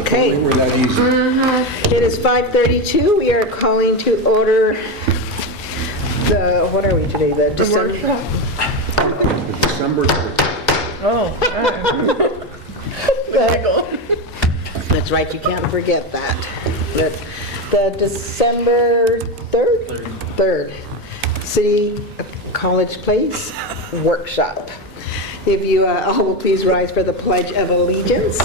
Okay. We're that easy. It is 5:32. We are calling to order the, what are we today? The December. December 3rd. Oh, That's right, you can't forget that. The December 3rd? 3rd. City College Place Workshop. If you all will please rise for the Pledge of Allegiance.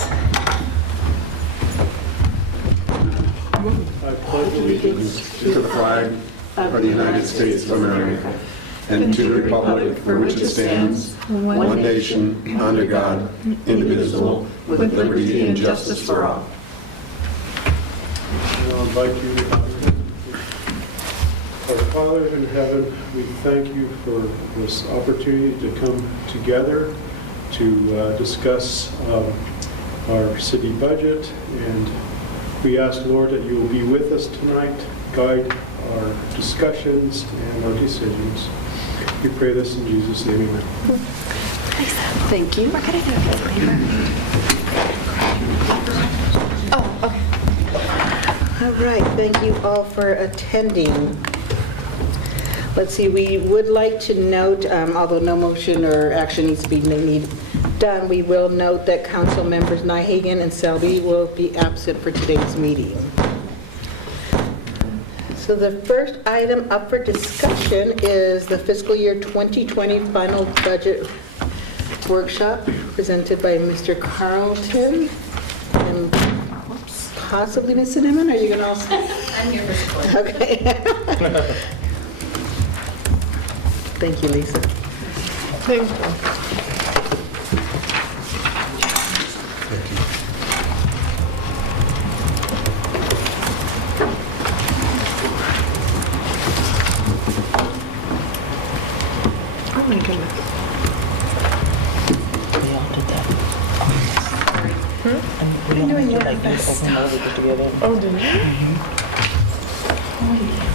I pledge allegiance to the flag of the United States of America and to the republic for which it stands, one nation, under God, indivisible, with liberty and justice for all. I'll invite you to our Father in heaven, we thank you for this opportunity to come together to discuss our city budget, and we ask, Lord, that you will be with us tonight, guide our discussions and our decisions. We pray this in Jesus' name, amen. Thank you. we're gonna do a piece of paper. Oh, okay. All right, thank you all for attending. Let's see, we would like to note, although no motion or action needs to be done, we will note that council members Nyhagen and Selby will be absent for today's meeting. So the first item up for discussion is the fiscal year 2020 final budget workshop presented by Mr. Carlton and possibly Ms. Cinnamon. Are you going to also? I'm here for support. Okay. Thank you, Lisa. Thank you. Oh my goodness. We all did that. And we all did like this over and over just together. Oh, did you?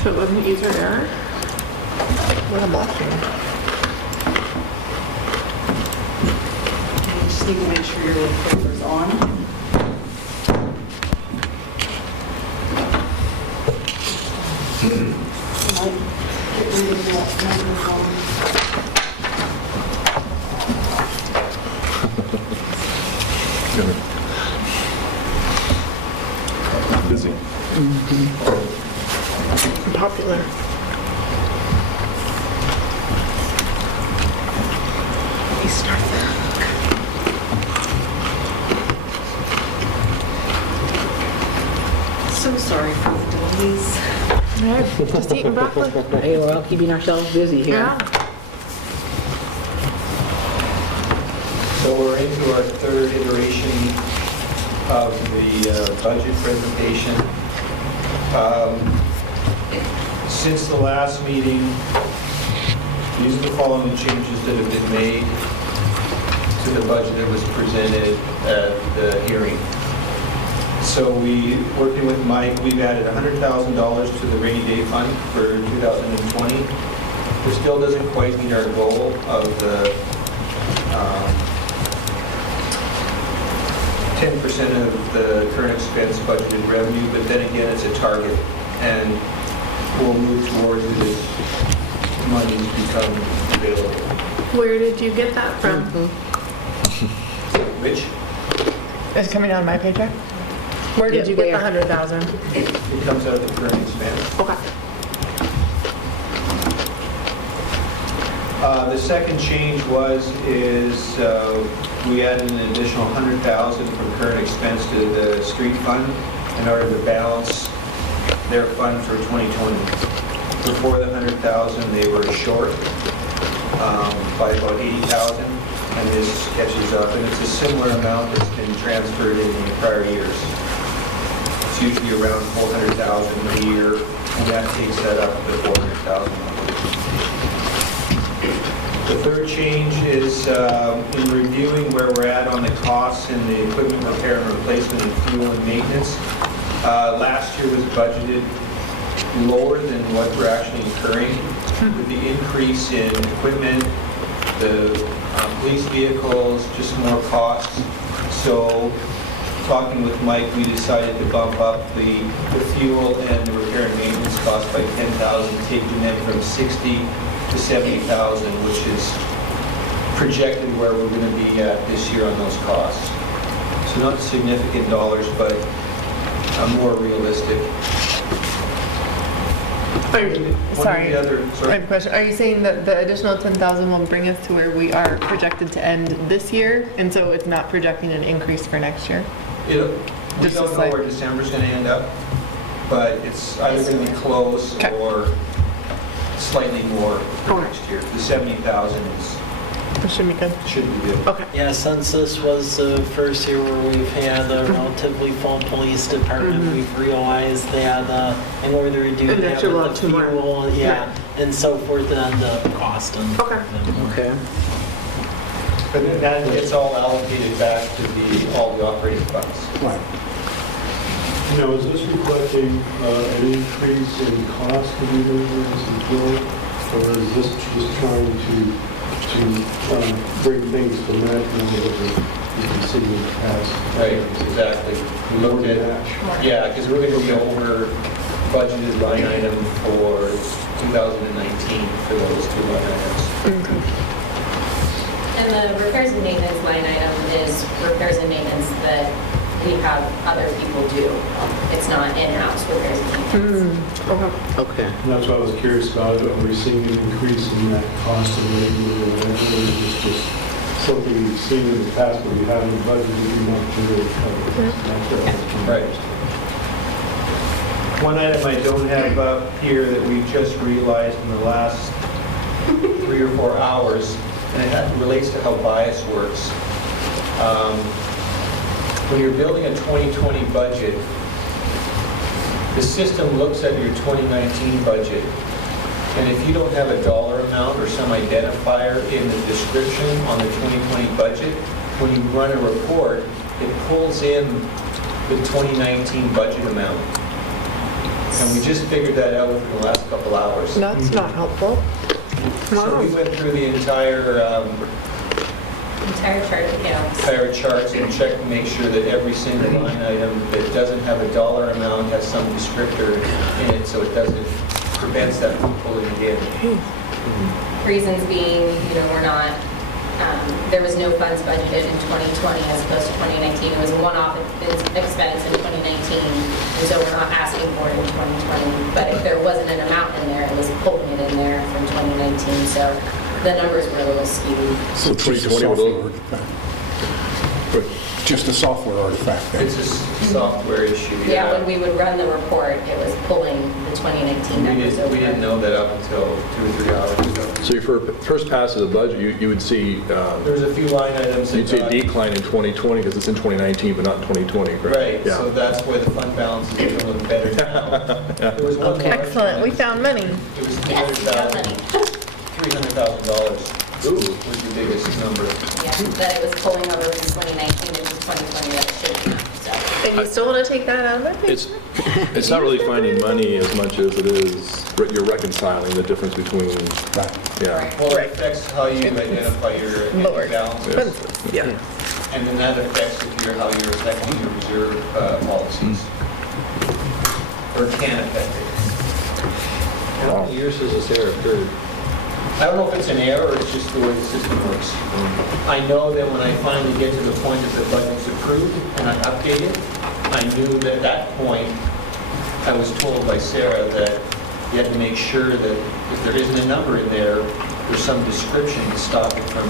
So it wasn't user error? What I'm watching. You just need to make sure your little filter's on. Might get rid of that microphone. Busy. Popular. Let me start that. So sorry for the delays. Right, just eating broccoli. Hey, we're all keeping ourselves busy here. Yeah. So we're into our third iteration of the budget presentation. Since the last meeting, these are the following changes that have been made to the budget that was presented at the hearing. So working with Mike, we've added $100,000 to the rainy day fund for 2020. It still doesn't quite meet our goal of the 10% of the current expense budgeted revenue, but then again, it's a target, and we'll move towards it as monies become available. Where did you get that from? Which, It's coming out of my paycheck? Where did Yeah, you get the where? 100,000? it comes out of the current expense. Okay. The second change is we added an additional $100,000 from current expense to the street fund in order to balance their fund for 2020. Before the $100,000, they were short by about $80,000, and this catches up, and it's a similar amount that's been transferred in the prior years. It's usually around $400,000 a year, and that takes that up to $400,000. The third change is in reviewing where we're at on the costs in the equipment repair and replacement and fuel and maintenance. Last year was budgeted lower than what we're actually incurring. With the increase in equipment, the police vehicles, just more costs. So talking with Mike, we decided to bump up the fuel and the repair and maintenance cost by 10,000, taking them from 60 to 70,000, which is projected where we're going to be at this year on those costs. So not significant dollars, but more realistic. Sorry, Sorry. I have a question. Are you saying that the additional 10,000 will bring us to where we are projected to end this year? And so it's not projecting an increase for next year? We Just don't a know slight- where December's going to end up, but it's either going to be close Okay. or slightly more for next year. The 70,000 That should be good. should be good. Okay. Yeah, since this was the first year where we've had a relatively full police department, we've realized that in order to do And that actually we'll with have the two more. fuel, yeah, and so forth, then the cost and. Okay. Okay. But that gets all allocated back to all the operating funds. Now, is this reflecting an increase in cost of either emergency fuel, or is this just trying to bring things to maximum that you can see in the past? Right, exactly. We looked at, yeah, because we're going to be over budgeted line item for 2019 for those two line items. And the repairs and maintenance line item is repairs and maintenance that we have other people do. It's not in-house repairs and maintenance. Okay. And that's what I was curious about. Are we seeing an increase in that cost of labor, or whatever, or is this just something we've seen in the past, but we haven't budgeted enough to really cover? That's what I was curious. One item I don't have up here that we just realized in the last 3 or 4 hours, and it relates to how bias works. When you're building a 2020 budget, the system looks at your 2019 budget, and if you don't have a dollar amount or some identifier in the description on the 2020 budget, when you run a report, it pulls in the 2019 budget amount. And we just figured that out within the last couple hours. That's not helpful. So we went through the entire Entire chart of accounts. charts and checked to make sure that every single line item that doesn't have a dollar amount has some descriptor in it, so it doesn't, prevents that from pulling it in. Reasons being, we're not, there was no funds budgeted in 2020 as opposed to 2019. It was a one-off expense in 2019, and so we're not asking for it in 2020. But if there wasn't an amount in there, it was pulling it in there from 2019, so the numbers were a little skewed. So 2020 will... Just a software artifact then? It's a software issue, Yeah, when we would run the report, it was pulling the 2019 numbers over. We didn't know that up until 2 or 3 hours ago. So for first pass of the budget, you would see, There's a few line items that you'd see a got- decline in 2020 because it's in 2019, but not in 2020, correct? Right, Yeah. so that's why the fund balance is going to look better now. There was one large Excellent. one. We found money. It was Yes, we got money. $300,000 was the biggest number. Yeah, that it was pulling over from 2019 into 2020 that it should be, so. And you still want to take that out of it? It's not really finding money as much as it is, you're reconciling the difference between, yeah. Well, it affects how you identify your Lower balances. expenses. Yeah. And then that affects how you're affecting your reserve policies. Or can affect it. Wow. How many years has this error occurred? I don't know if it's an error or it's just the way the system works. I know that when I finally get to the point that the budget's approved and I update it, I knew that at that point, I was told by Sarah that you had to make sure that if there isn't a number in there, there's some description to stop it from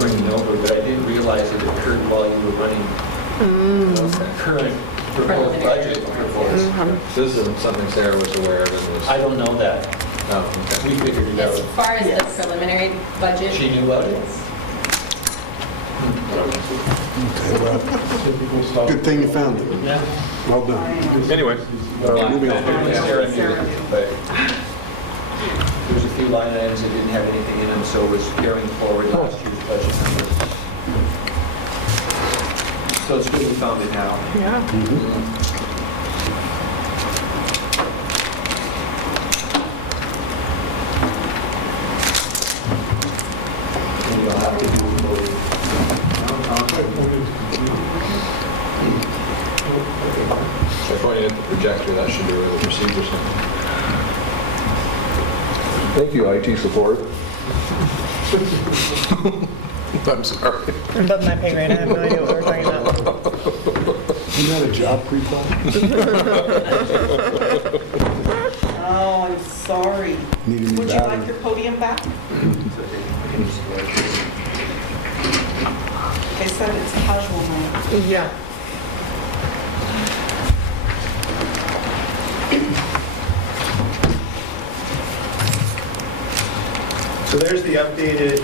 bringing over, but I didn't realize it occurred while you were running the current proposed budget reports. This isn't something Sarah was aware of. It was, I don't know that. oh, okay. We figured it As out. far as the preliminary budget. She knew about it? Okay, well, Typical stuff. good thing you found it. Yeah. Well done. Anyway, moving on. Apparently Sarah knew it, but there's a few line items that didn't have anything in them, so it was carrying forward last year's budget number. So it's good we found it now. Yeah. Maybe I'll have to do a little- pointing at the projector, that should be where the procedures are. Thank you, IT support. I'm sorry. Above my pay grade, I have no idea what we're talking about. Isn't that a job pre-plan? Oh, I'm sorry. Need a new Would you battery. like your podium back? Like I said, it's casual night. Yeah. So there's the updated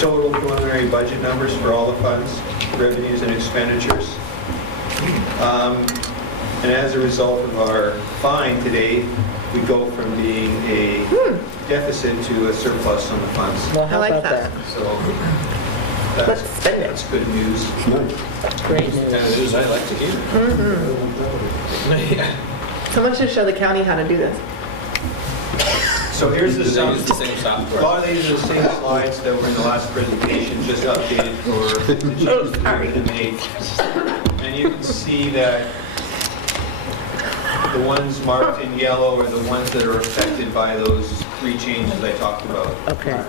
total preliminary budget numbers for all the funds, revenues and expenditures. And as a result of our find today, we go from being a deficit to a surplus on the funds. Well, I how like about that. that? So Let's spend it. that's good news. It's nice. Great Kind news. of news I like to hear. Yeah. Someone should show the county how to do this. So here's the They sum. use the same A software. lot of these are the same slides that were in the last presentation, just updated for the changes that we can make. And you can see that the ones marked in yellow are the ones that are affected by those three changes I talked about. Okay.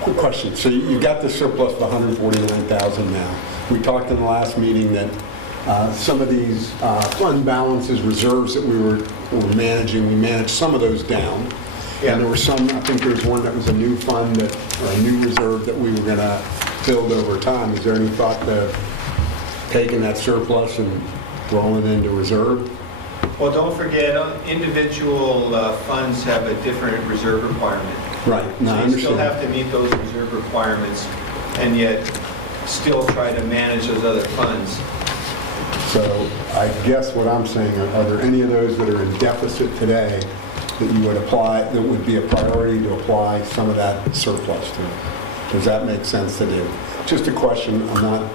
Quick question. So you got the surplus of 149,000 now. We talked in the last meeting that some of these fund balances, reserves that we were managing, we managed some of those down. Yeah. And there were some, I think there was one that was a new fund that, or a new reserve that we were going to build over time. Is there any thought to taking that surplus and rolling it into reserve? Well, don't forget, individual funds have a different reserve requirement. Right, no, I So you still understand. have to meet those reserve requirements and yet still try to manage those other funds. So I guess what I'm saying, are there any of those that are in deficit today that you would apply, that would be a priority to apply some of that surplus to? Does that make sense to do? Just a question, I'm not,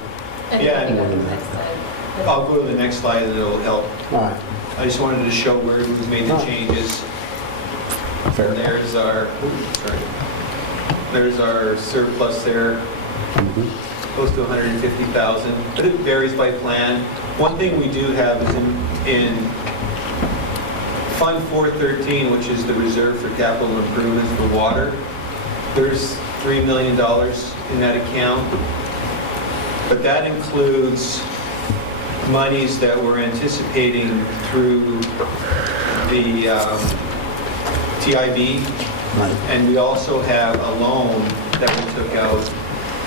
Yeah. I think that's the next slide. I'll go to the next slide and it'll help. all right, I just wanted to show where we've made the changes. fair. There's our, there's our surplus there, Mhm. close to 150,000, but it varies by plan. One thing we do have is in Fund 413, which is the reserve for capital improvements for water, there's $3 million in that account, but that includes monies that we're anticipating through the TIB. Right, And we also have a loan that we took out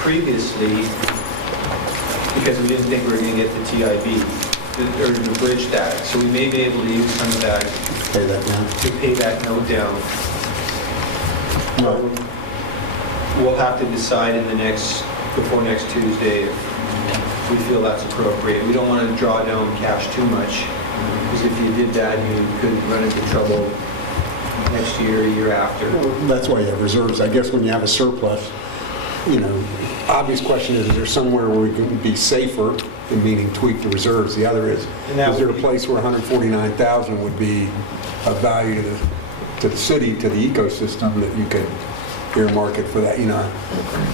previously because we didn't think we were going to get the TIB, or to bridge that. So we may be able to use some of that pay that now. to pay that note down. Right. We'll have to decide before next Tuesday if we feel that's appropriate. We don't want to draw down cash too much, because if you did that, you could run into trouble next year, year after. Well, that's why you have reserves. I guess when you have a surplus, you know, obvious question is there somewhere where we can be safer, meaning tweak the reserves? The other is And that there a would be- place where 149,000 would be of value to the city, to the ecosystem, that you could earmark it for that, you know,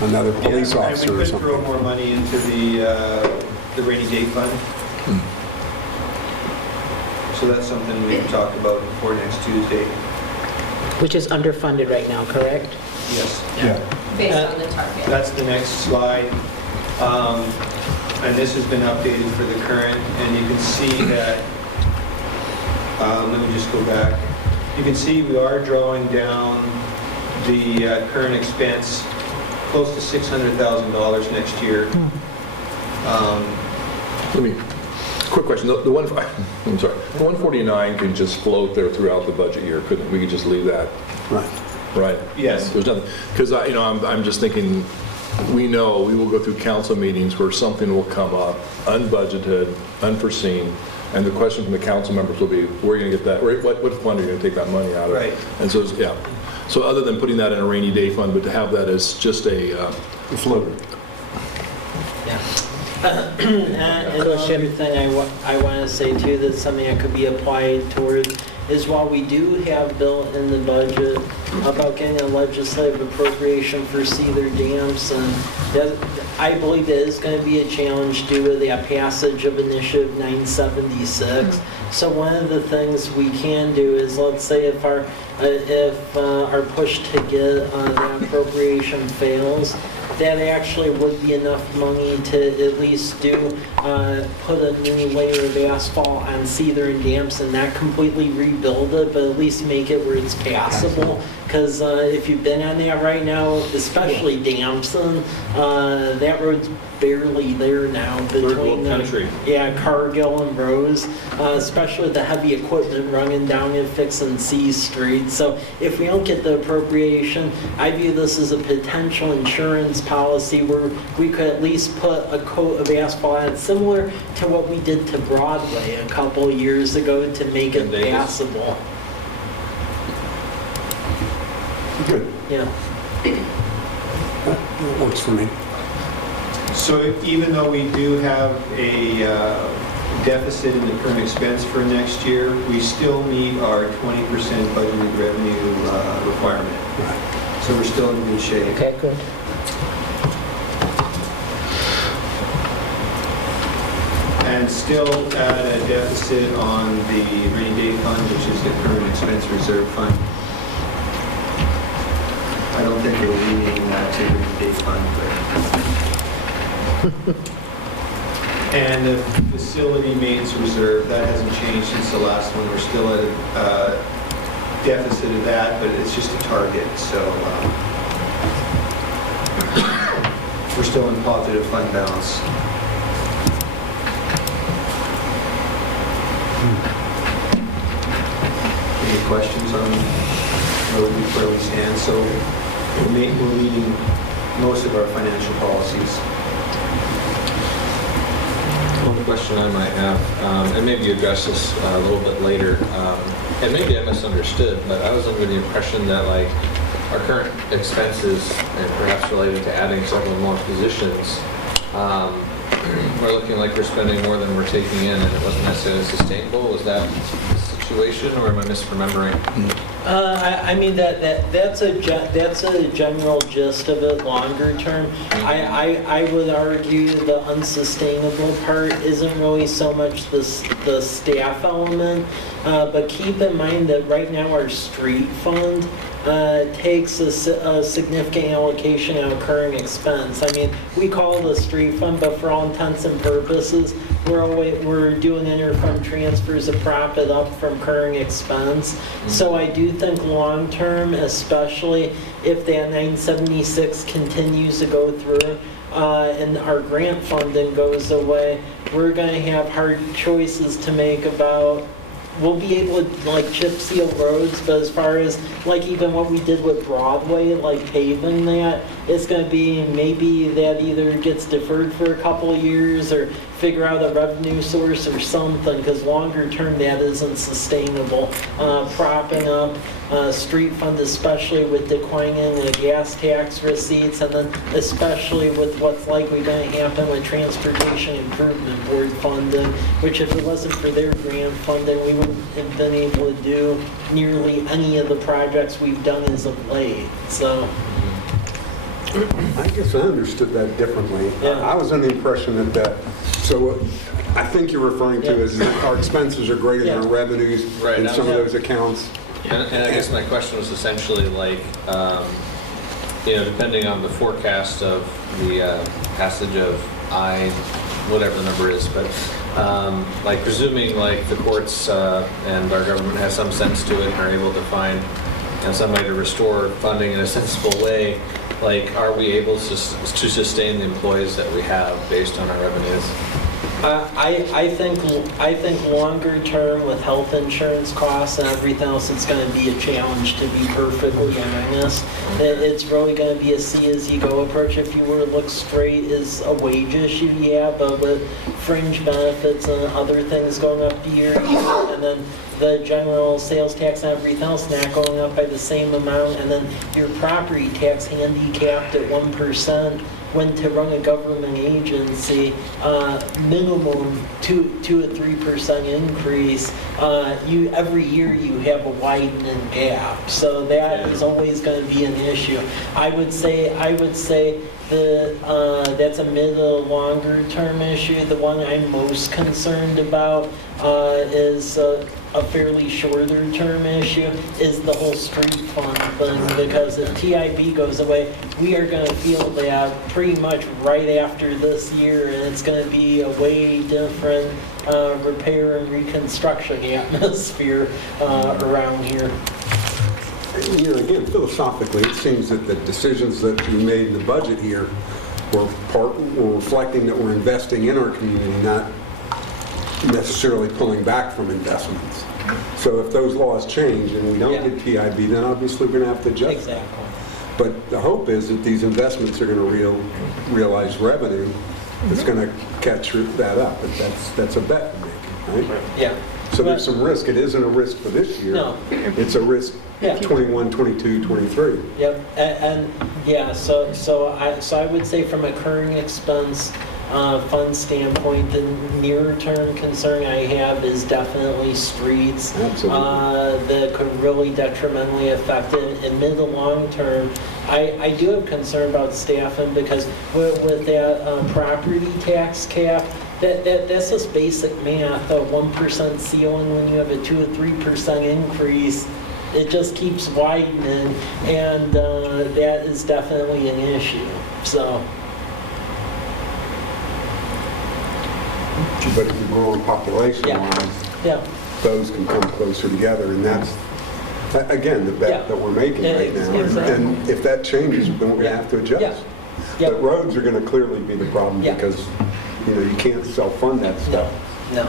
another police Yeah, officer or And we could throw something? more money into the rainy day fund. So that's something we can talk about before next Tuesday. Which is underfunded right now, correct? Yes. Yeah. Based on the target. That's the next slide. And this has been updated for the current, and you can see that, let me just go back. You can see we are drawing down the current expense close to $600,000 next year. Let me, quick question, the one, I'm sorry, the 149 can just float there throughout the budget year, couldn't we? We could just leave that, Right. right? Yes. There's nothing, because I'm just thinking, we know, we will go through council meetings where something will come up, unbudgeted, unforeseen, and the question from the council members will be, where are you going to get that, what fund are you going to take that money out of? Right. And so, yeah, so other than putting that in a rainy day fund, but to have that as just a, Floater. And another thing I want to say too, that's something that could be applied toward is while we do have built in the budget about getting a legislative appropriation for Cedar Dams, and I believe it is going to be a challenge due to the passage of Initiative 976. So one of the things we can do is, let's say if our push to get that appropriation fails, that actually would be enough money to at least put a new layer of asphalt on Cedar and Damson, and not completely rebuild it, but at least make it where it's passable. Because if you've been on that right now, especially Damson, that road's barely there now between Cargill and Rose, especially with the heavy equipment running down and fixing C Street. So if we don't get the appropriation, I view this as a potential insurance policy where we could at least put a coat of asphalt on it, similar to what we did to Broadway a couple years ago to make it passable. Good. Yeah. That works for me. So even though we do have a deficit in the current expense for next year, we still meet our 20% budgeted revenue requirement. Right. So we're still in good shape. Okay, good. And still at a deficit on the rainy day fund, which is the current expense reserve fund. I don't think we're leaving that to rainy day fund, but. And the facility maintenance reserve, that hasn't changed since the last one. We're still at a deficit of that, but it's just a target, so we're still in positive fund balance. Any questions on where we stand? So we're meeting most of our financial policies. One question I might have, and maybe you address this a little bit later, and maybe I misunderstood, but I was under the impression that like our current expenses, and perhaps related to adding several more positions, we're looking like we're spending more than we're taking in, and it wasn't necessarily sustainable. Was that the situation, or am I misremembering? I mean that's a general gist of it. Longer term, I would argue the unsustainable part isn't really so much the staff element, but keep in mind that right now our street fund takes a significant allocation out of current expense. I mean, we call it a street fund, but for all intents and purposes, we're doing interfund transfers to prop it up from current expense. So I do think long term, especially if that 976 continues to go through and our grant funding goes away, we're going to have hard choices to make about. We'll be able to like chip seal roads, but as far as like even what we did with Broadway, like paving that, it's going to be maybe that either gets deferred for a couple of years or figure out a revenue source or something, because longer term that isn't sustainable. Propping up street fund, especially with declining the gas tax receipts, and then especially with what's likely going to happen with Transportation Improvement Board funding, which if it wasn't for their grant funding, we wouldn't have been able to do nearly any of the projects we've done as of late. So. I guess I understood that differently. Yeah. I was under the impression so what I think you're referring to is that our expenses are greater than our revenues in some of those accounts. And I guess my question was essentially like, depending on the forecast of the passage of whatever the number is, but like presuming like the courts and our government has some sense to it and are able to find some way to restore funding in a sensible way, like are we able to sustain the employees that we have based on our revenues? I think longer term with health insurance costs and everything else, it's going to be a challenge, to be perfectly honest. It's really going to be a see as you go approach. If you were to look straight as a wage issue, yeah, but with fringe benefits and other things going up year to year, and then the general sales tax and everything else not going up by the same amount, and then your property tax handicapped at 1%, when to run a government agency, minimum 2 to 3% increase, every year you have a widening gap. So that is always going to be an issue. I would say that's a mid to longer term issue. The one I'm most concerned about is a fairly shorter term issue is the whole street fund thing, because if TIB goes away, we are going to feel that pretty much right after this year, and it's going to be a way different repair and reconstruction atmosphere around here. You know, again, philosophically, it seems that the decisions that we made in the budget here were reflecting that we're investing in our community, not necessarily pulling back from investments. So if those laws change and we don't Yeah. get TIB, then obviously we're going to have to adjust. Exactly. But the hope is that these investments are going to realize revenue that's going to catch that up. But that's a bet we're making, right? Yeah. So there's some risk. It isn't a risk for this year. No. It's a risk Yeah. 21, 22, 23. Yep, and yeah, so I would say from a current expense fund standpoint, the nearer term concern I have is definitely streets. Absolutely. That could really detrimentally affect it. In mid to long term, I do have concern about staffing, because with that property tax cap, that's just basic math. A 1% ceiling when you have a 2 or 3% increase, it just keeps widening, and that is definitely an issue. So. But if you're growing population-wise, Yeah. those can come closer together, and that's, again, the Yeah. bet that we're making right now. Exactly. And if that changes, then we're going to have to adjust. Yeah. Yeah. But roads are going to clearly be the problem, Yeah. because, you know, you can't self-fund that No, stuff. no.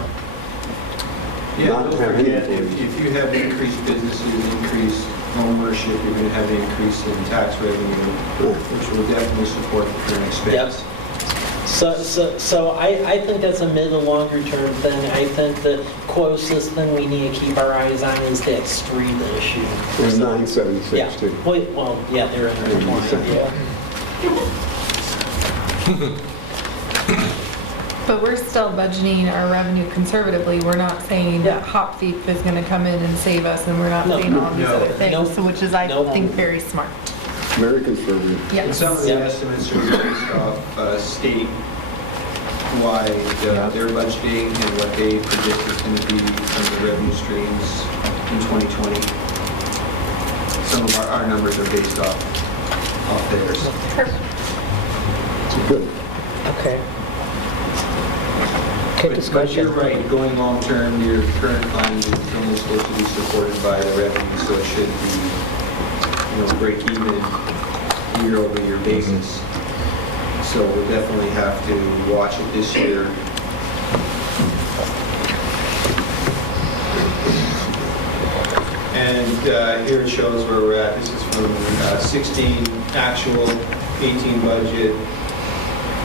Yeah, Not don't have any forget, if you have increased businesses, increased homeownership, you're going to have an increase in tax revenue, which will definitely support the current expense. So I think that's a mid to longer term thing. I think the closest thing we need to keep our eyes on is that street issue. There's So, 976 yeah. too. Well, yeah, they're in their 20s, yeah. But we're still budgeting our revenue conservatively. We're not saying Yeah. that Hop Thief is going to come in and save us, and we're not No. saying all these No. other things, No. so which is, I No. think, very smart. Very conservative. Yes. And some of the Yeah. estimates are based off statewide, their budgeting and what they predict is going to be some of the revenue streams in 2020. Some of our numbers are based off theirs. Good. Okay. But you're right, going long-term, your current fund is only supposed to be supported by the revenue, so it should be, break even year-over-year basis. So we'll definitely have to watch it this year. And here it shows where we're at. This is from 16 actual, 18 budget,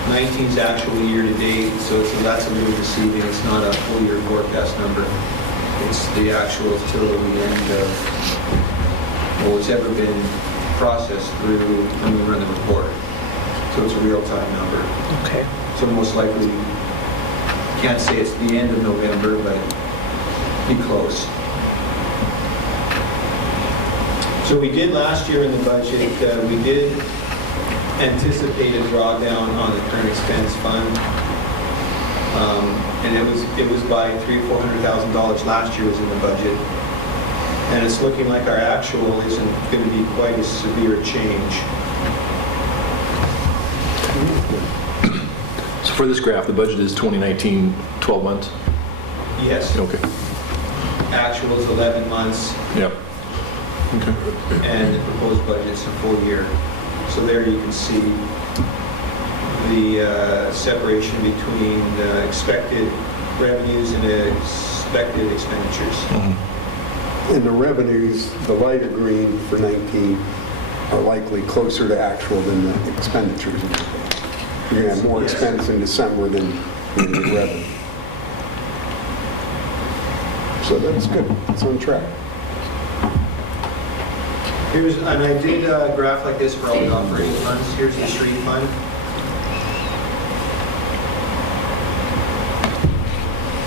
19's actual year-to-date, so that's a little deceiving. It's not a full-year forecast number. It's the actual till the end of what's ever been processed through when we run the report. So it's a real-time number. Okay. So most likely, can't say it's the end of November, but be close. So we did last year in the budget, we did anticipate a drawdown on the current expense fund. And it was by $300,000 or $400,000 last year was in the budget. And it's looking like our actual isn't going to be quite a severe change. So for this graph, the budget is 2019, 12 months? Yes, Okay. actual is 11 months Yep. Okay. and the proposed budget's a full year. So there you can see the separation between expected revenues and expected expenditures. And the revenues, the lighter green for 19, are likely closer to actual than the expenditures. You're going to have more Yes. expense in December than the revenue. So that's good. It's on track. And I did a graph like this for all the operating funds. Here's the street fund.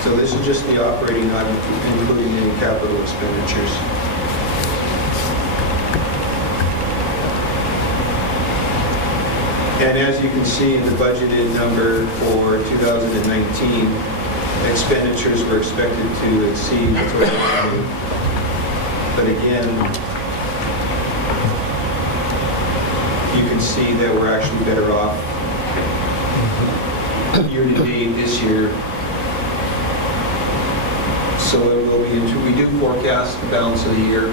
So this is just the operating, not including any capital expenditures. And as you can see, the budgeted number for 2019, expenditures were expected to exceed total revenue. But again, you can see that we're actually better off year-to-date this year. So it will be, we do forecast the balance of the year,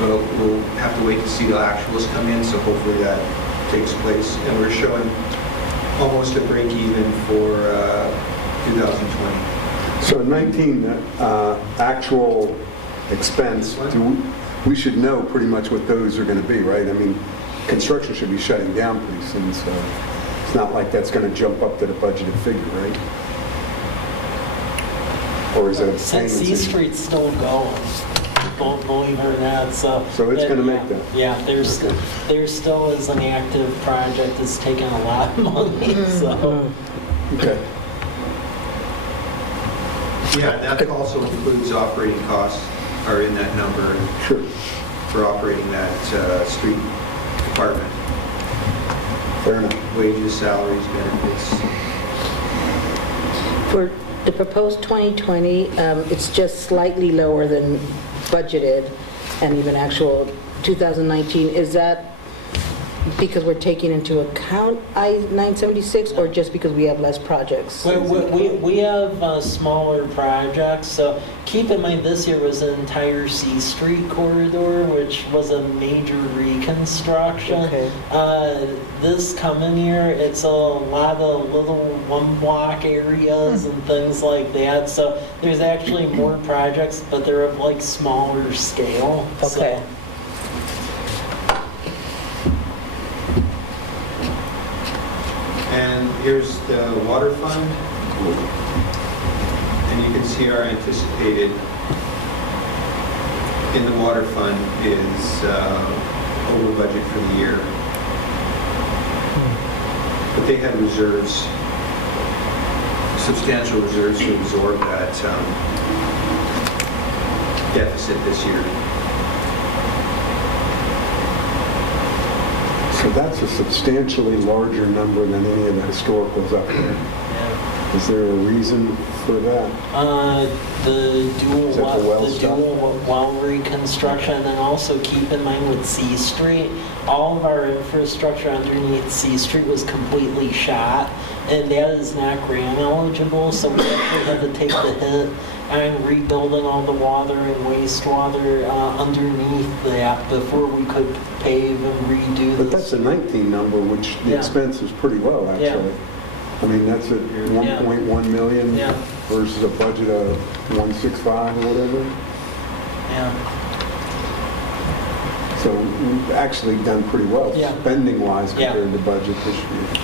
but we'll have to wait to see the actuals come in, so hopefully that takes place. And we're showing almost a break even for 2020. So in 19, actual expense, we should know pretty much what those are going to be, right? I mean, construction should be shutting down pretty soon, so it's not like that's going to jump up to the budgeted figure, right? Or is it? C Street's still going, believe it or not, so. So it's gonna make that? Yeah, there still is an active project that's taking a lot of money, so. Okay. Yeah, that also includes operating costs are in that number Sure. for operating that street department. Fair enough. Wages, salaries, benefits. For the proposed 2020, it's just slightly lower than budgeted and even actual 2019. Is that because we're taking into account I-976 or just because we have less projects? We have smaller projects, so keep in mind this year was an entire C Street corridor, which was a major reconstruction. Okay. This coming year, it's a lot of little one-block areas and things like that, so there's actually more projects, but they're of like smaller scale. so- Okay. And here's the water fund. And you can see our anticipated in the water fund is over budget for the year. But they had reserves, substantial reserves to absorb that deficit this year. So that's a substantially larger number than any of the historicals up there. Yeah. Is there a reason for that? The dual Is that the well stuff? well reconstruction, and also keep in mind with C Street, all of our infrastructure underneath C Street was completely shot, and that is not grant eligible, so we actually had to take the hit on rebuilding all the water and wastewater underneath that before we could pave and redo But that's this. a 19 number, which the Yeah. expense is pretty low, Yeah. actually. I mean, that's at 1.1 million Yeah. versus a budget of 165 or whatever. Yeah. So we've actually done pretty well Yeah. spending-wise Yeah. compared to budget this year.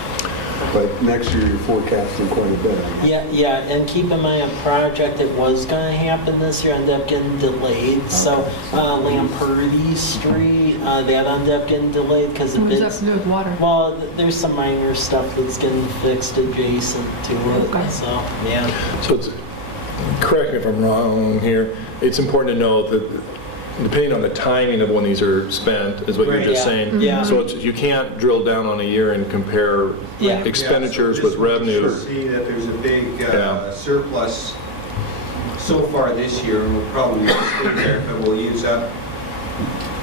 But next year, you're forecasting quite a bit, I guess. Yeah, and keep in mind, a project that was going to happen this year ended up getting delayed. So Lamperty Street, that ended up getting delayed because of What does that have bids. to do with water? Well, there's some minor stuff that's getting fixed adjacent to it, Okay. so, yeah. So it's, correct me if I'm wrong here, it's important to know that depending on the timing of when these are spent, is what you're Right, just yeah. saying. Yeah. So it's, you can't drill down on a year and compare Yeah. expenditures with revenue. You see that there's a big Yeah. surplus so far this year, and we'll probably stay there, but we'll use up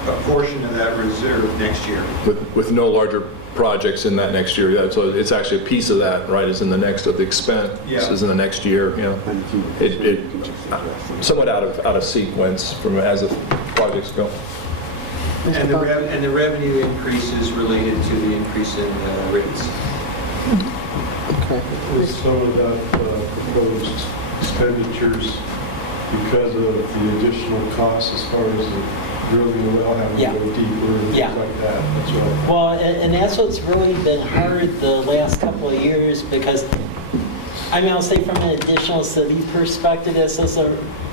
a portion of that reserve next year. With no larger projects in that next year, yeah, so it's actually a piece of that, right, is in the next, of the expense, Yeah. is in the next year, you know. And if you- It somewhat out of sequence from as the projects go. And the revenue increase is related to the increase in rates. With some of that proposed expenditures because of the additional costs as far as the drilling the well, having to Yeah. go deeper and Yeah. things like that. That's right. Well, and that's what's really been hard the last couple of years because, I mean, I'll say from an additional city perspective, this is a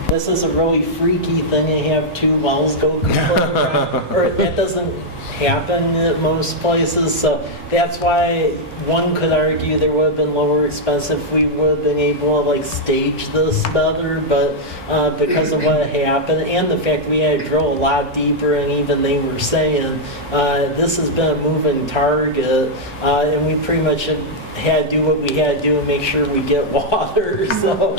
this is a really freaky thing to have two wells go completely dry, or that doesn't happen at most places, so that's why one could argue there would have been lower expense if we would have been able to like stage this better, but because of what happened and the fact we had to drill a lot deeper, and even they were saying this has been a moving target, and we pretty much had to do what we had to do and make sure we get water, so.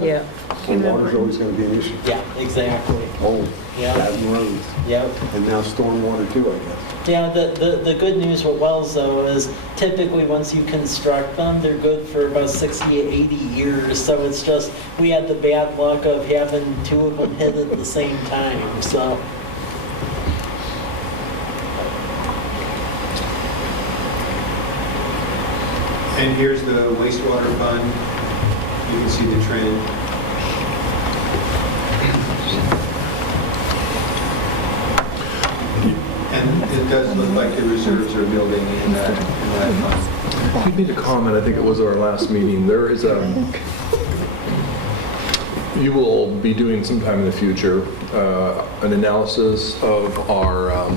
Yeah. Well, water's always going to be an issue. Yeah, exactly. Oh, Yeah. bad roads. Yep. And now stormwater too, I guess. Yeah, the good news with wells though is typically once you construct them, they're good for about 60 to 80 years. So it's just, we had the bad luck of having two of them hit at the same time, so. And here's the wastewater fund. You can see the trend. And it does look like the reserves are building in that fund. We made a comment, I think it was our last meeting, there is you will be doing sometime in the future an analysis of our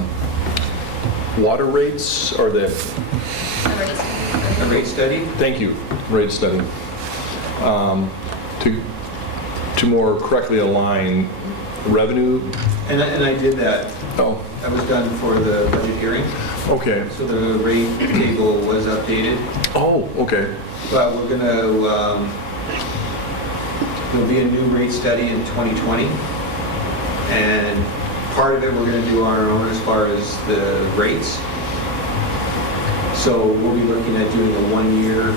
water rates, or the, A rate study? thank you, rate study, to more correctly align revenue. And I did that. Oh, That was done for the budget hearing. okay. So the rate table was updated. Oh, okay. But we're going to, there'll be a new rate study in 2020. And part of it we're going to do on our own as far as the rates. So we'll be looking at doing a 1 year,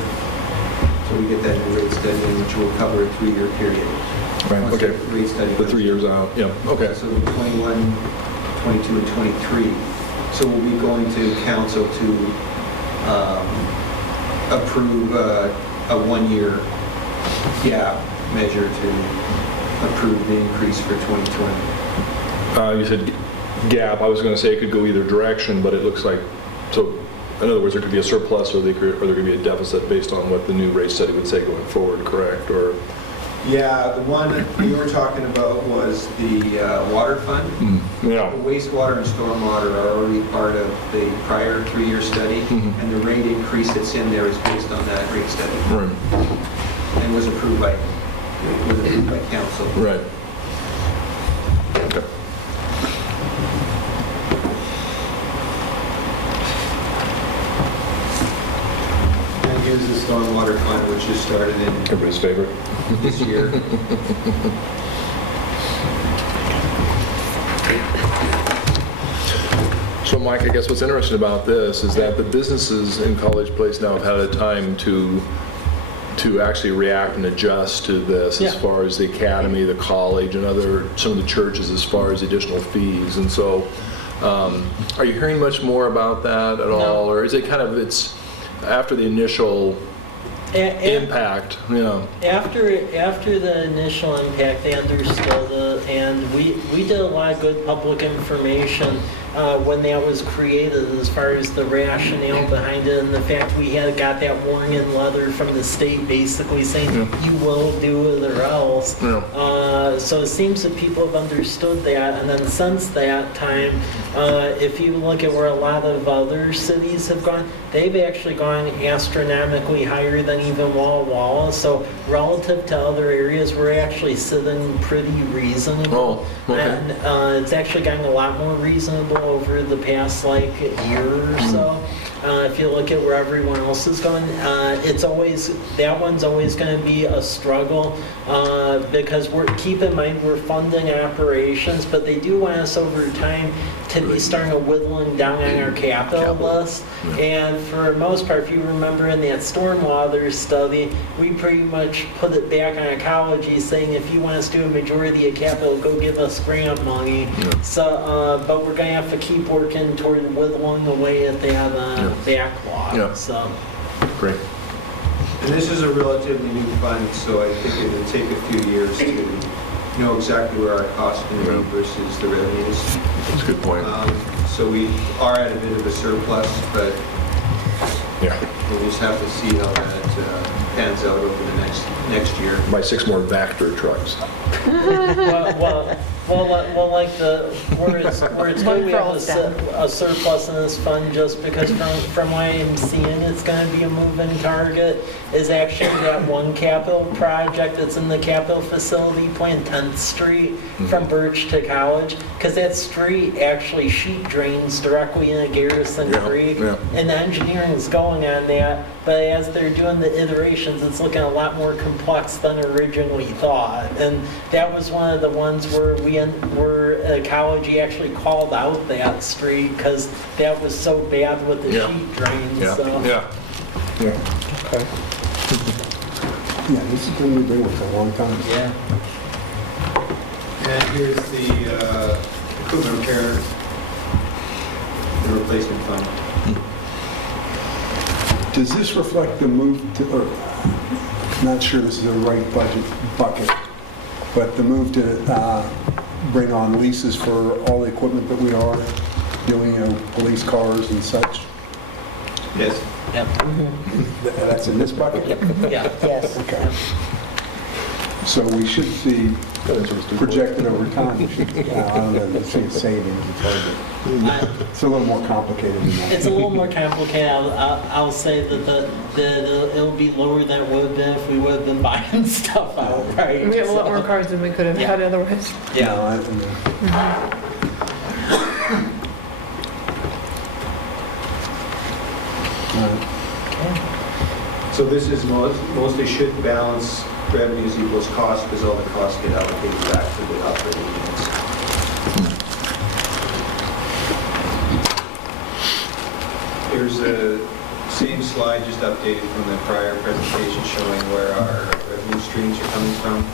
so we get that new rate study, which will cover a 3-year period. Right, Once okay. the rate study. The 3 years out, yeah, okay. So 21, 22, and 23. So we'll be going to council to approve a 1-year gap measure to approve the increase for 2020. You said gap, I was going to say it could go either direction, but it looks like, so in other words, there could be a surplus or there could be a deficit based on what the new rate study would say going forward, correct? Or Yeah, the one you were talking about was the water fund. yeah. The wastewater and stormwater are already part of the prior 3-year study, and the rate increase that's in there is based on that rate study, Right. and was approved by council. Right. Okay. And here's the stormwater fund, which just started in Everybody's favorite. this year. So Mike, I guess what's interesting about this is that the businesses in College Place now have had a time to actually react and adjust to this as Yeah. far as the academy, the college, and some of the churches as far as additional fees. And so, are you hearing much more about that at all? Or is it kind of, it's after the initial impact, you know? After the initial impact, they understood it, and we did a lot of good public information when that was created as far as the rationale behind it, and the fact we had got that warning letter from the state basically saying, you will do it or else. Yeah. So it seems that people have understood that, and then since that time, if you look at where a lot of other cities have gone, they've actually gone astronomically higher than even Walla Walla. So relative to other areas, we're actually sitting pretty reasonable. Oh, okay. And it's actually gotten a lot more reasonable over the past like year or so. If you look at where everyone else is going, that one's always going to be a struggle because keep in mind we're funding operations, but they do want us over time to be starting to whittling down on our capital list. And for the most part, if you remember in that stormwater study, we pretty much put it back on ecology, saying if you want us to do a majority of capital, go give us grant money. So, but we're going to have to keep working toward whittling away at that backlog. Yeah. So. Great. And this is a relatively new fund, so I think it will take a few years to know exactly where our costs are going to be versus the revenues. That's a good point. So we are at a bit of a surplus, but Yeah. we'll just have to see how that pans out over the next year. Buy 6 more Vector trucks. Well, like where it's going, we have a surplus in this fund just because from what I'm seeing, it's going to be a moving target, is actually that one capital project that's in the capital facility plan, 10th Street, from Birch to College, because that street actually sheet drains directly into Garrison Creek, and the engineering is going on that, but as they're doing the iterations, it's looking a lot more complex than originally thought, and that was one of the ones where ecology actually called out that street because that was so bad with the sheet drains. So. Yeah. Okay. Yeah, this has been doing it for a long time. Yeah. And here's the equipment repair and replacement fund. Does this reflect the move to, or, I'm not sure this is the right budget bucket, but the move to bring on leases for all the equipment that we are doing, police cars and such? Yes. Yep. That's in this bucket? Yeah. Yes. Okay. So we should see, projected over time, we should, I don't know, let's see savings. It's a little more complicated than that. It's a little more complicated. I'll say that it'll be lower than it would have been if we would have been buying stuff outright. We have a lot more cars than we could have had otherwise. Yeah. No, So this is mostly should balance revenues equals cost because all the costs get allocated back to the operating units. Here's the same slide, just updated from the prior presentation showing where our revenue streams are coming from.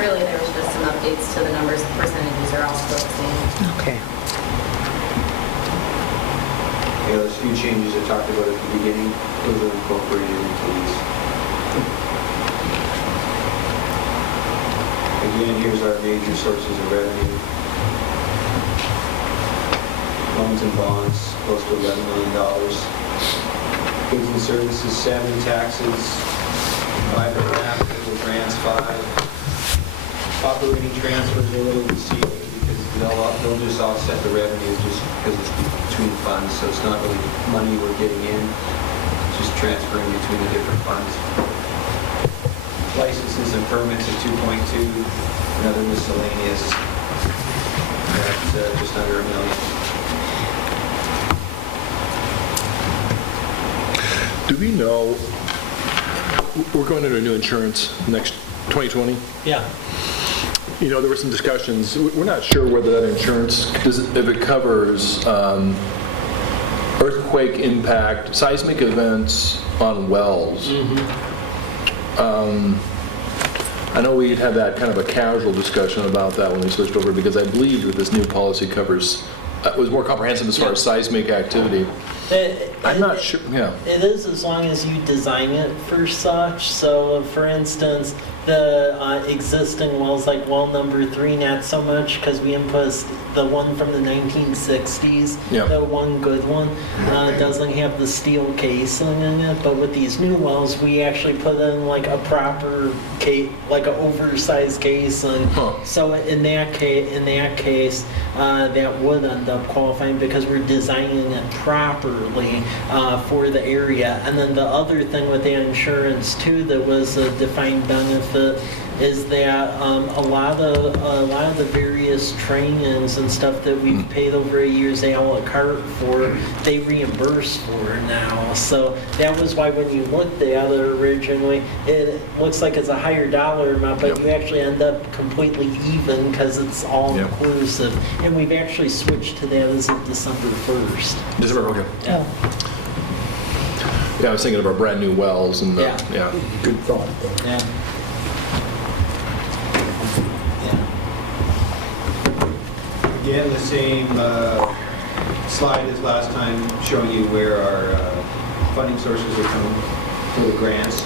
Really, there was just some updates to the numbers, the percentages are all still the same. Okay. Yeah, those few changes I talked about at the beginning, those are incorporated into these. Again, here's our major sources of revenue. Loans and bonds, close to $11 million. Goods and services, 7, taxes, 5.5, legal grants, 5. Operating transfers are a little deceiving because they'll just offset the revenue just because it's between funds, so it's not really money we're getting in, it's just transferring between the different funds. Licenses and permits is 2.2, another miscellaneous, that's just under $1 million. Do we know, we're going into a new insurance next 2020? Yeah. You know, there were some discussions, we're not sure whether that insurance, if it covers earthquake impact, seismic events on wells. I know we'd had that kind of a casual discussion about that when we switched over, because I believe that this new policy covers, was more comprehensive as far as seismic activity. I'm not sure, yeah. It is as long as you design it for such. So, for instance, the existing wells, like well number 3, not so much because we input the one from the 1960s, the one good one, doesn't have the steel casing in it. But with these new wells, we actually put in like a proper case, like an oversized casing. So in that case, that would end up qualifying because we're designing it properly for the area. And then the other thing with the insurance too that was a defined benefit is that a lot of the various trainings and stuff that we've paid over a year's a la carte for, they reimburse for now. So that was why when you looked at it originally, it looks like it's a higher dollar amount, but you actually end up completely even because it's all inclusive. And we've actually switched to that as of December 1st. December, okay. Yeah. Yeah, I was thinking of our brand new wells and Yeah. Good thought, though. Yeah. Again, the same slide as last time, showing you where our funding sources are coming for the grants.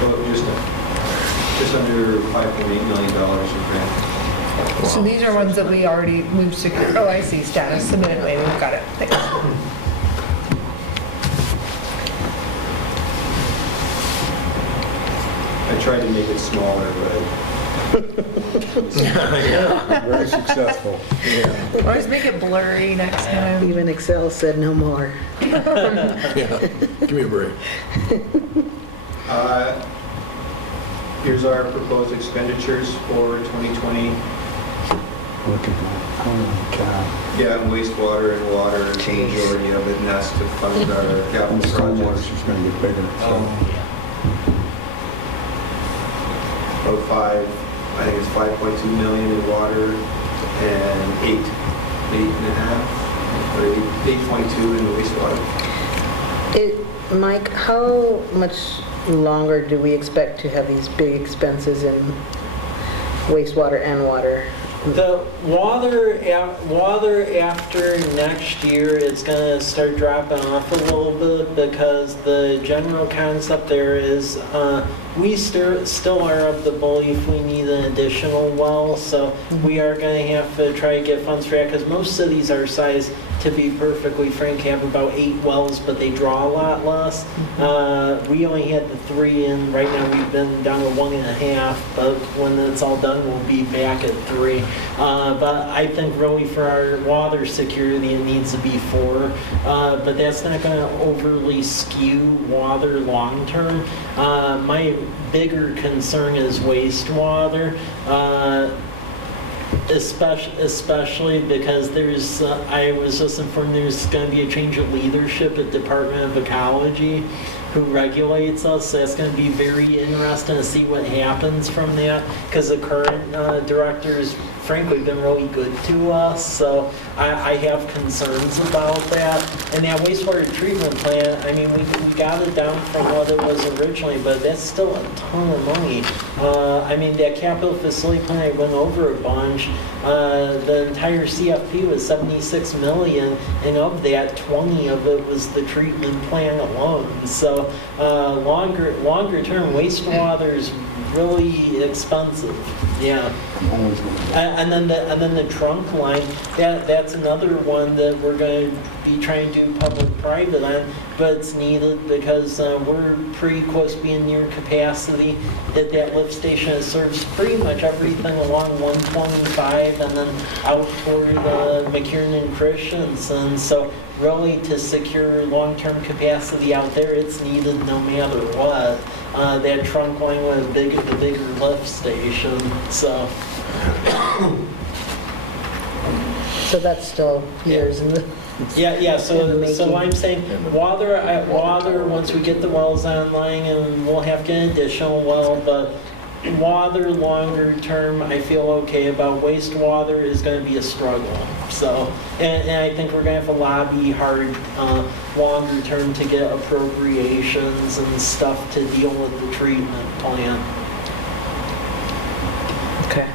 So just under $5.8 million in grants. So these are ones that we've secured. Oh, I see, status, submitted waiving, got it. Thanks. I tried to make it smaller, but Very successful. Always make it blurry next time. Even Excel said no more. Yeah, give me a break. here's our proposed expenditures for 2020. Look at that. Holy cow. Yeah, and wastewater and water is the majority of it, and that's to fund our And capital the stormwater's projects. just gonna get bigger, so. About I think it's 5.2 million in water and 8.5, or 8.2 in wastewater. Mike, how much longer do we expect to have these big expenses in wastewater and water? The water after next year, it's gonna start dropping off a little bit because the general concept there is we still are of the belief we need an additional well, so we are gonna have to try to get funds for that because most cities our size, to be perfectly frank, have about 8 wells, but they draw a lot less. We only had the 3, and right now we've been down to 1.5, but when it's all done, we'll be back at 3. But I think really for our water security, it needs to be 4. But that's not going to overly skew water long term. My bigger concern is wastewater. Especially because I was just informed there's going to be a change of leadership at Department of Ecology who regulates us. So that's going to be very interesting to see what happens from that because the current director's frankly been really good to us. So I have concerns about that. And that wastewater treatment plant, I mean, we got it down from what it was originally, but that's still a ton of money. I mean, that capital facility plan, I went over a bunch. The entire CFP was 76 million, and of that, 20 of it was the treatment plant alone. So longer term, wastewater is really expensive. Yeah. And then the trunk line, that's another one that we're going to be trying to do public-private on, but it's needed because we're pretty close to being near capacity at that lift station. It serves pretty much everything along 125 and then out toward McKiernan and Christensen. So really to secure long-term capacity out there, it's needed no matter what. That trunk line was the bigger lift station, so. So that's still years in the... Yeah, so making. I'm saying water, once we get the wells online, and we'll have to get an additional well, but water longer term, I feel okay about. Wastewater is going to be a struggle. So, and I think we're going to have to lobby hard longer term to get appropriations and stuff to deal with the treatment plant. Okay.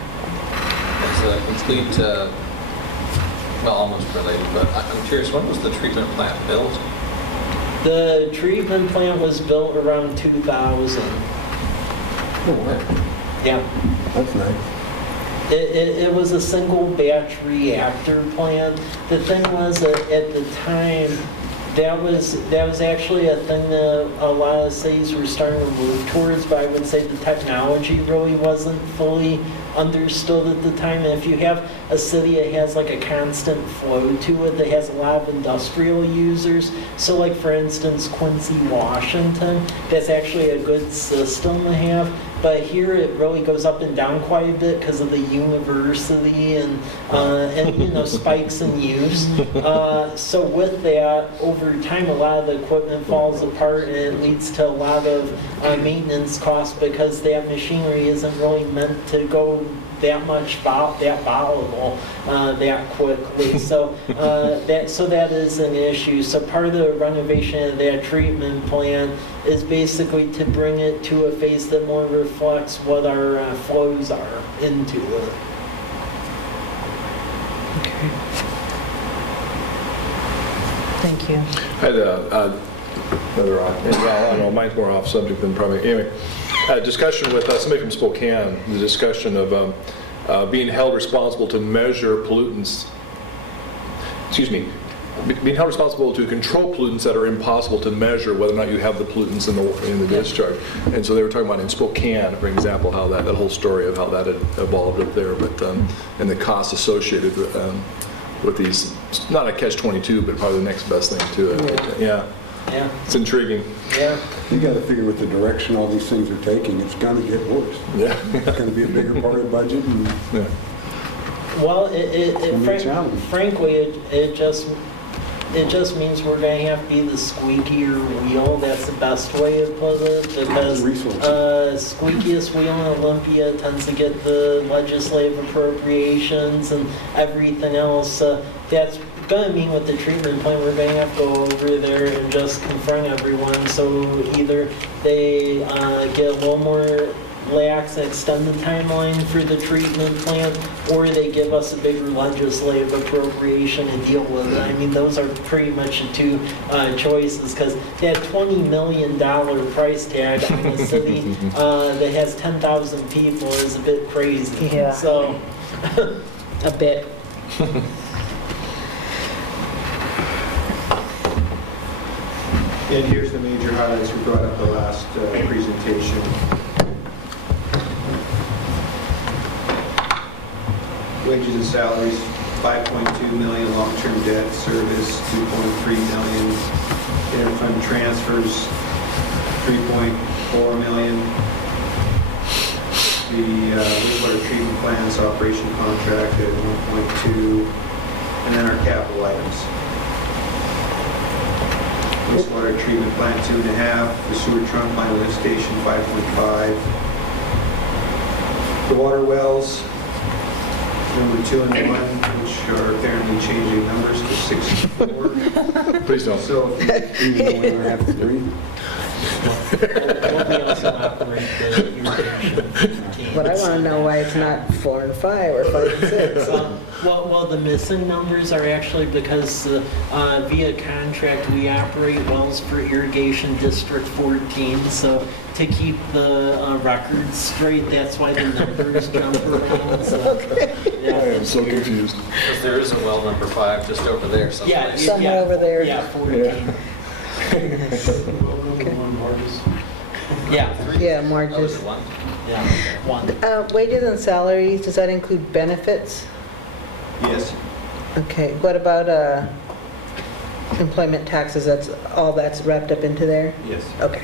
It's a complete, well, almost related, but I'm curious, when was the treatment plant built? The treatment plant was built around 2000. Yeah. That's nice. It was a single batch reactor plant. The thing was that at the time, that was actually a thing that a lot of cities were starting to move towards, but I would say the technology really wasn't fully understood at the time. And if you have a city that has like a constant flow to it, that has a lot of industrial users, so like for instance Quincy, Washington, that's actually a good system to have. But here it really goes up and down quite a bit because of the university and spikes in use. So with that, over time, a lot of the equipment falls apart and it leads to a lot of maintenance costs because that machinery isn't really meant to go that volatile that quickly. So that is an issue. So part of the renovation of that treatment plant is basically to bring it to a phase that more reflects what our flows are into it. Okay. Thank you. I had another, I don't know, mine's more off subject than probably, anyway, a discussion with somebody from Spokane, the discussion of being held responsible to measure pollutants, being held responsible to control pollutants that are impossible to measure whether or not you have the pollutants in the discharge. And so they were talking about in Spokane, for example, how that whole story of how that had evolved up there, but and the costs associated with these, not a catch-22, but probably the next best thing to it. Yeah. Yeah. It's intriguing. Yeah. You got to figure with the direction all these things are taking, it's going to get worse. Yeah. It's going to be a bigger part of the budget, and Yeah. Well, gonna be a challenge. frankly, it just means we're going to have to be the squeakier wheel. That's the best way to put it, because Resources. squeakiest wheel in Olympia tends to get the legislative appropriations and everything else. That's going to mean with the treatment plant, we're going to have to go over there and just confront everyone. So either they get a little more lax and extend the timeline for the treatment plant, or they give us a bigger legislative appropriation to deal with it. I mean, those are pretty much the two choices, because that $20 million price tag on a city that has 10,000 people is a bit crazy. Yeah. So, A bit. And here's the major highlights we brought up the last presentation. Wages and salaries, 5.2 million, long-term debt service, 2.3 million, interfund transfers, 3.4 million, the wastewater treatment plants operation contract at 1.2, and then our capital items. Wastewater treatment plant 2.5, the sewer trunk line lift station 5.5, the water wells number 2 and 1, which are apparently changing numbers to 6 and 4. Please don't. So even though we don't have 3. we also operate the irrigation. But I want to know why it's not 4 and 5 or 5 and 6. Well, the missing numbers are actually because via contract, we operate wells for Irrigation District 14. So to keep the records straight, that's why the numbers jump around. So, I am so confused. Because there is a well number 5 just over there Yeah, someplace. Somewhere over there. Yeah, 14. Yeah, Yeah, Oh, is Marge's. it 1? yeah, 1. Wages and salaries, does that include benefits? yes, Okay, what about employment taxes? That's all that's wrapped up into there? yes. Okay.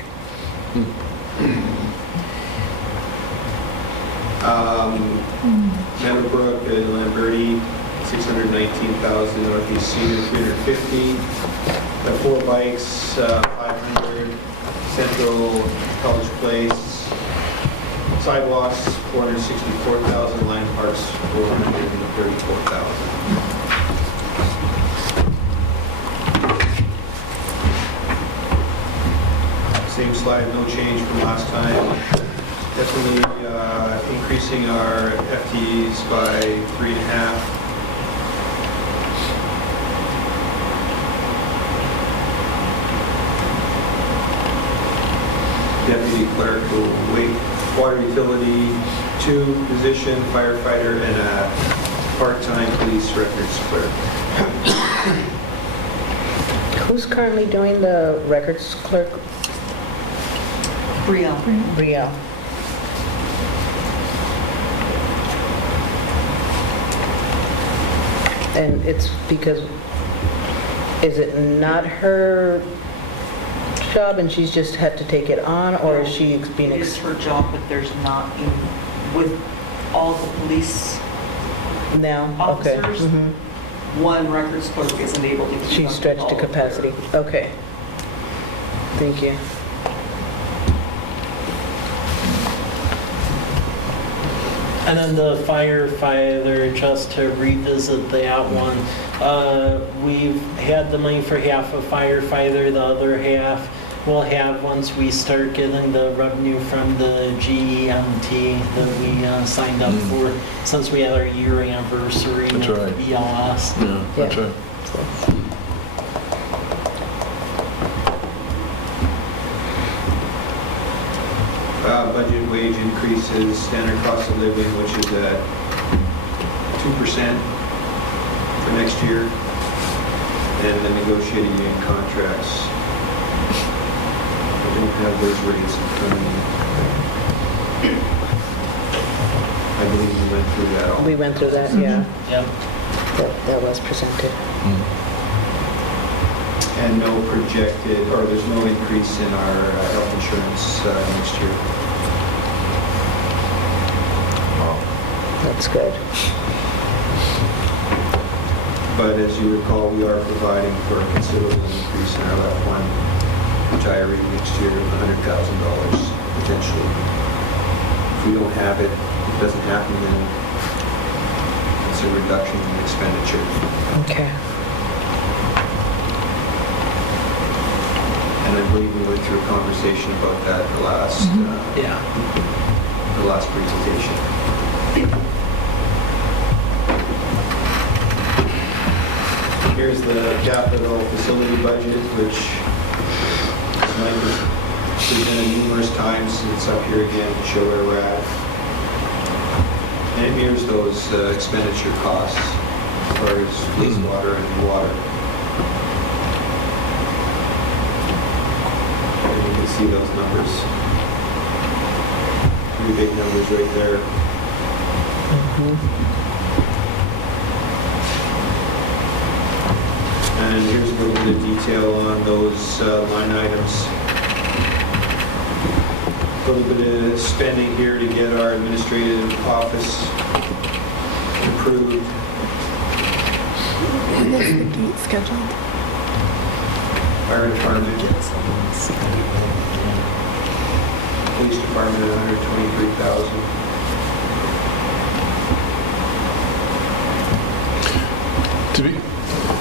Meadowbrook and Lamberti, 619,000, Northeast Senior 350, the 4 bikes, 500, Central College Place, sidewalks, 464,000, line parks, 434,000. Same slide, no change from last time. Definitely increasing our FTEs by 3.5. Deputy clerk will wait, water utility, 2 position, firefighter, and a part-time police records clerk. Who's currently doing the records clerk? Brielle. Brielle. And it's because, is it not her job and she's just had to take it on, or is she being... It is her job, but there's not, with all the police Now? Okay. officers, Mhm. one records clerk isn't able to keep up She's with stretched all to of their- capacity. Okay. Thank you. And then the firefighter, just to revisit that one, we've had the money for half a firefighter, the other half we'll have once we start getting the revenue from the GEMT that we signed up for, since we had our year anniversary That's with right. BLS. Yeah, that's Yeah. right. Budget wage increases, standard cost of living, which is at 2% for next year, and the negotiating union contracts. I don't have those rates in front of me. I believe we went through that all. We went through that, yeah. Yeah. That was presented. And no projected, or there's no increase in our health insurance next year. That's good. But as you recall, we are providing for a considerable increase in our left one retiree next year of $100,000 potentially. If we don't have it, it doesn't happen, then it's a reduction in expenditure. Okay. And I believe we went through a conversation about that the last, Yeah. the last presentation. Here's the capital facility budget, which Mike has presented numerous times, and it's up here again to show where we're at. And it mirrors those expenditure costs as far as wastewater and water. And you can see those numbers. Pretty big numbers right there. And here's a little bit of detail on those line items. A little bit of spending here to get our administrative office improved. When is the gate scheduled? Fire department, police department at $123,000.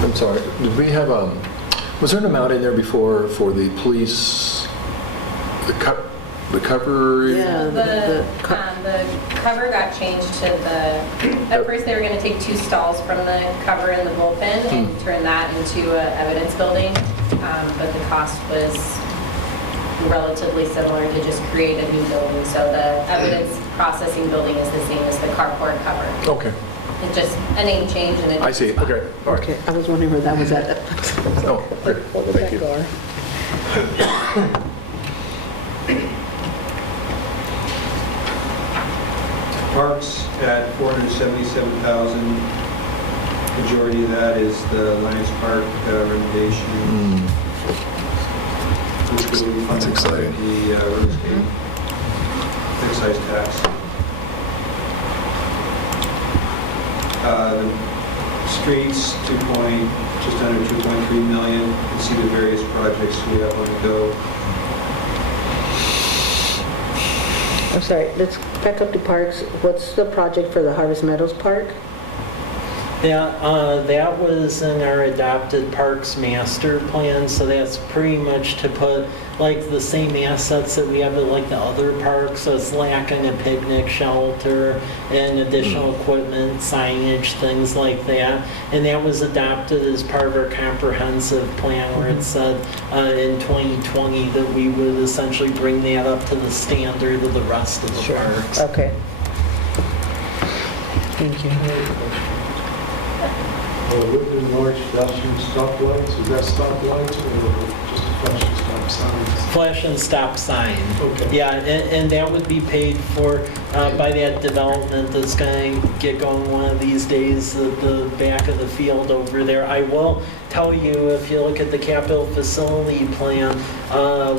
I'm sorry, did we have, was there an amount in there before for the police, the cover? Yeah, The cover got changed to at first they were going to take 2 stalls from the cover in the bullpen and turn that into an evidence building, but the cost was relatively similar to just create a new building. So the evidence processing building is the same as the carport cover. Okay, It's just a name change and a I see, different spot. okay, all right. Okay, I was wondering where that was at. Oh, okay, What was thank that you. for? Parks at $477,000. Majority of that is the Lions Park renovation. Which will be That's funded by exciting. the real estate excise tax. Streets, just under 2.3 million. You can see the various projects we have on the go. I'm sorry, let's back up to parks. What's the project for the Harvest Meadows Park? That was in our adopted parks master plan, so that's pretty much to put like the same assets that we have at like the other parks. So it's lacking a picnic shelter and additional equipment, signage, things like that. And that was adopted as part of our comprehensive plan where it said in 2020 that we would essentially bring that up to the standard of the rest of the parks. Okay. Thank you. Whitman large flashing stoplights, is that stoplights or just a flashing stop signs? Flash and stop sign. Okay. Yeah, and that would be paid for by that development that's going to get going one of these days at the back of the field over there. I will tell you, if you look at the capital facility plan,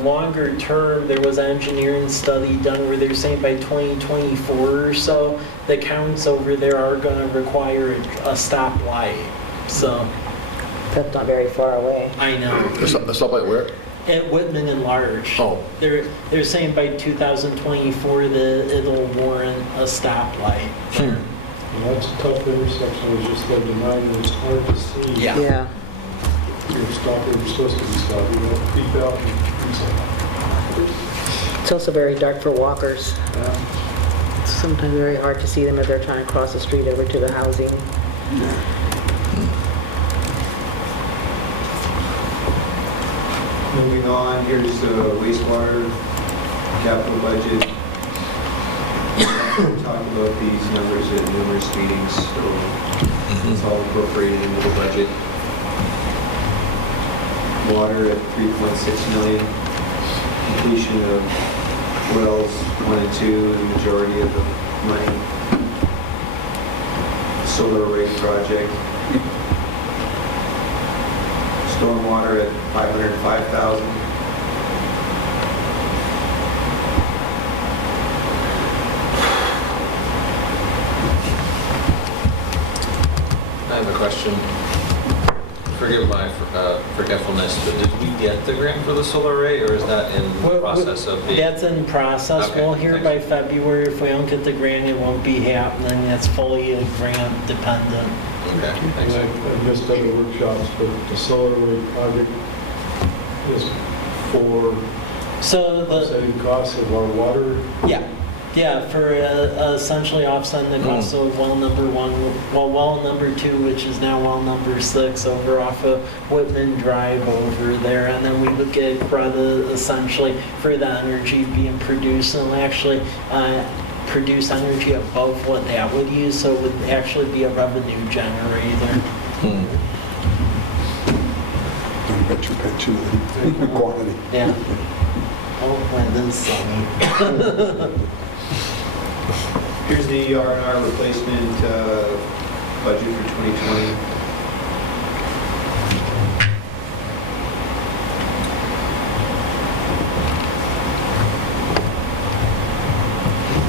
longer term, there was an engineering study done where they're saying by 2024 or so, the counts over there are going to require a stoplight. So, That's not very far away. I know. The stoplight where? At Whitman and Large. Oh. They're saying by 2024 that it'll warrant a stoplight. Well, that's a tough intersection, I was just there tonight, and it's hard to see. Yeah. Yeah. You're stopping, you're supposed to be stopping, you know, beep out and It's also very dark for walkers. yeah. It's sometimes very hard to see them if they're trying to cross the street over to the housing. Moving on, here's the wastewater capital budget. talked about these numbers at numerous meetings, so it's all incorporated into the budget. Water at 3.6 million, completion of wells 1 and 2, the majority of the money. Solar array project. Stormwater at 505,000. I have a question. Forgive my forgetfulness, but did we get the grant for the solar array, or is that in the process of being? That's in process. Okay, We'll hear by thanks. February. If we don't get the grant, it won't be happening. That's fully grant dependent. Okay, And thanks. I missed other workshops, but the solar array project is for So the, offsetting costs of our water. yeah, for essentially offsetting the cost of well number 1, well number 2, which is now well number 6 over off of Whitman Drive over there. And then we would get credit essentially for the energy being produced, and actually produce energy above what that would use, so it would actually be a revenue generator. Don't bet your pension on quantity. Yeah. Oh, that is sunny. Here's the R&R replacement budget for 2020.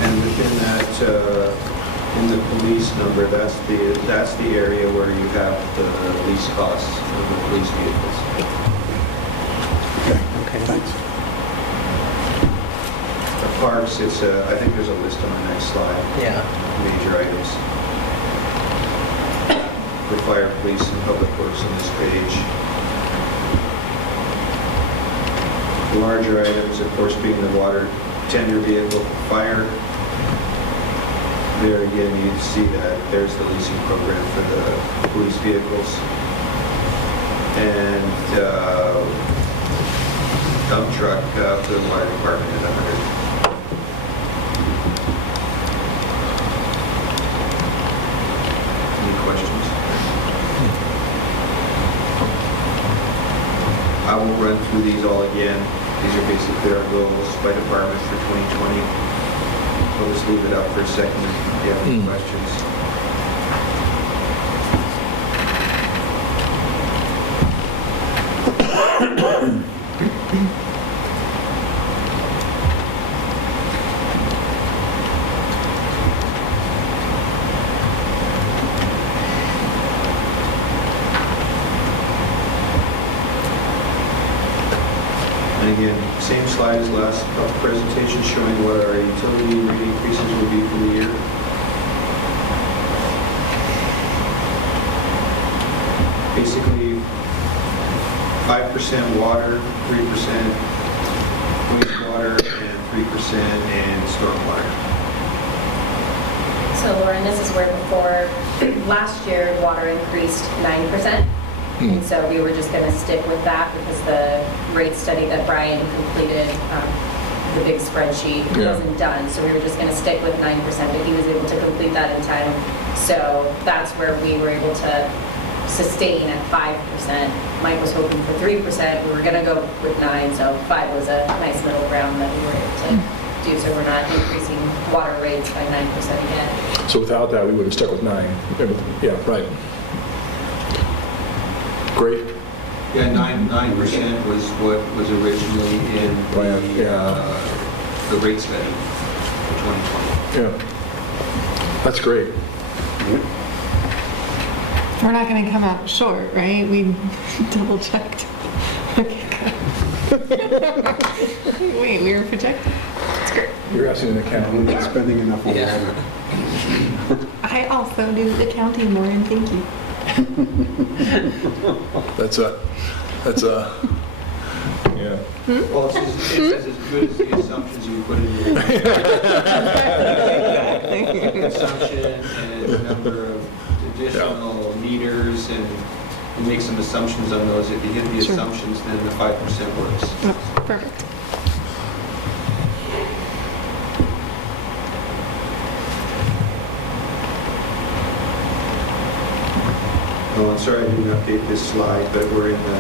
And within that, in the police number, that's the area where you have the lease costs of the police vehicles. Okay, thanks. The parks, it's I think there's a list on the next slide. Yeah. Major items. For fire, police, and public works on this page. The larger items, of course, being the water tender vehicle for fire. There again, you see that there's the leasing program for the police vehicles. And dump truck for the water department at 100. Any questions? I won't run through these all again. These are basically our goals by department for 2020. We'll just leave it up for a second if you have any questions. And again, same slide as last presentation, showing what our utility rate increases will be for the year. Basically, 5% water, 3% wastewater, and 3% in stormwater. So Lauren, this is where before, last year, water increased 9%. And so we were just going to stick with that because the rate study that Brian completed, the big spreadsheet, wasn't done. So we were just going to stick with 9%, but he was able to complete that in time. So that's where we were able to sustain at 5%. Mike was hoping for 3%. We were going to go with 9, so 5 was a nice middle ground that we were able to do. So we're not increasing water rates by 9% again. So without that, we would have stuck with 9. Yeah, right. Great. Yeah, 9% was what was originally in Plan, the rate study for 2020. Yeah. That's great. We're not going to come out short, right? We double checked. Okay, good. Wait, we were projected. That's great. You're asking an We're accountant. not spending enough on Yeah. water. I also do accounting, Lauren, thank you. That's yeah. Well, it's as good as the assumptions you put in your assumption and the number of additional meters, and you make some assumptions on those. If you hit the Sure. assumptions, then the 5% works. Oh, perfect. Oh, I'm sorry I didn't update this slide, but we're in the,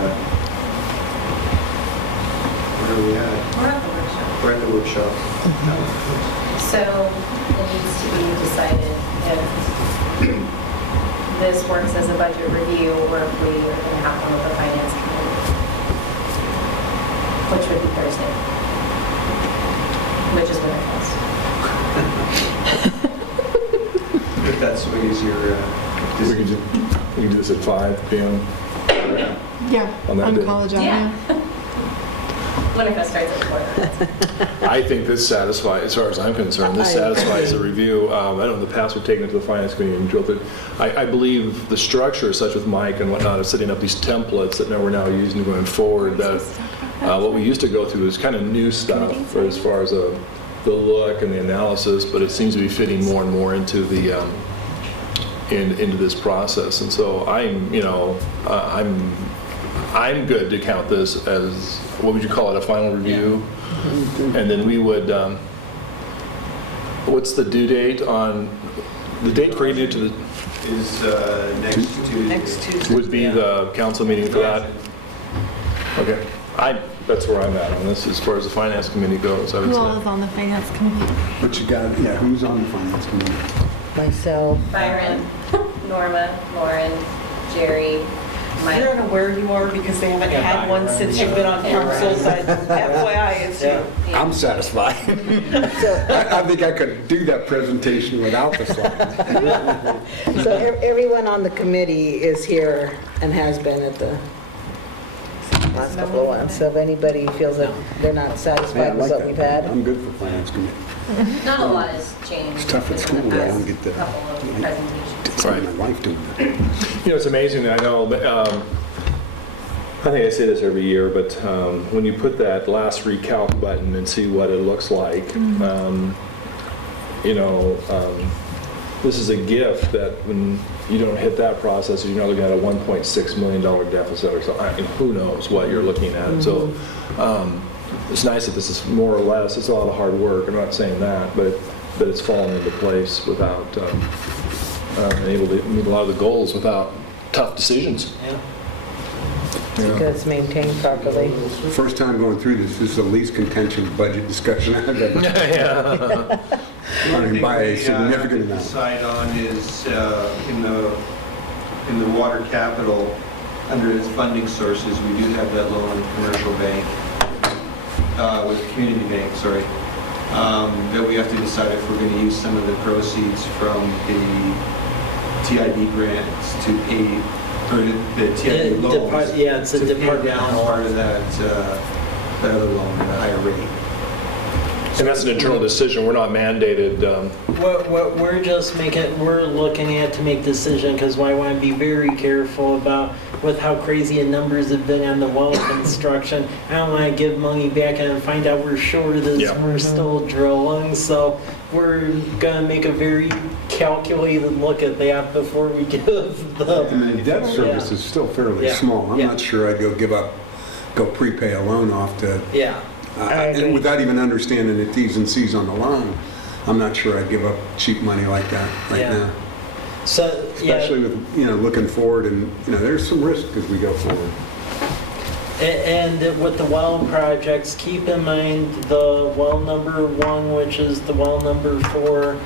where are we at? We're at the workshop. We're at the workshop. So it needs to be decided if this works as a budget review or if we are going to have one with the finance committee, which would be Thursday, which is Winter Fest. If that sways your, We can do this at 5 p.m. Yeah, On that on day. College Yeah. Avenue. Winter Fest starts at 4. I think this satisfies, as far as I'm concerned, this satisfies the review. I know in the past we've taken it to the finance committee and drilled it. I believe the structure, such with Mike and whatnot, of setting up these templates that now we're now using going forward, that what we used to go through is kind of new stuff for as far as the look and the analysis, but it seems to be fitting more and more into the into this process. And so I'm good to count this as, what would you call it, a final review? And then we would, what's the due date on, the date for getting it to the, is next Tuesday. Next Tuesday. would be the council meeting for that? Okay, that's where I'm at on this, as far as the finance committee goes, I would Who all is say. on the finance committee? But you got, who's on the finance committee? Myself. Byron, Norma, Lauren, Jerry, I Mike. don't know where you are because they haven't had one since you've been on council, but FYI, it's you. I'm satisfied. I think I could do that presentation without the slides. So everyone on the committee is here and has been at the last couple of ones. So if anybody feels that they're not Yeah, I satisfied with like what that. we've had. I'm good for finance committee. Not a lot has changed. It's tough at school, within the I don't past get the- couple of presentations. Spend my life doing that. You know, it's amazing, I know, I think I say this every year, but when you put that last recalc button and see what it looks like, this is a gift that when you don't hit that process, you're not looking at a $1.6 million deficit or something. I mean, who knows what you're looking at. So it's nice that this is more or less, it's a lot of hard work, I'm not saying that, but it's fallen into place without, able to meet a lot of the goals without tough decisions. Yeah. Because it's maintained properly. First time going through this is the least contentious budget discussion I've ever Yeah. running by a Have to significant amount. decide on is in the water capital, under its funding sources, we do have that loan in commercial bank, with community bank, sorry, that we have to decide if we're going to use some of the proceeds from the TID grants to pay, or the TID loans. Yeah, it's a to pay departmental. down part of that other loan at a higher rate. And that's an internal decision, we're not mandated. We're just we're looking at to make decision, because I want to be very careful about with how crazy the numbers have been on the well construction. I don't want to give money back and find out we're short of this, Yeah. we're still drilling. So we're going to make a very calculated look at that before we give the... And the debt service is still fairly Yeah. small. I'm Yeah. not sure I'd go prepay a loan off to, Yeah. and without even understanding the T's and C's on the loan, I'm not sure I'd give up cheap money like that right Yeah. now. So, Especially with, looking forward and, there's some risk as we go forward. And with the well projects, keep in mind the well number 1, which is the well number 4.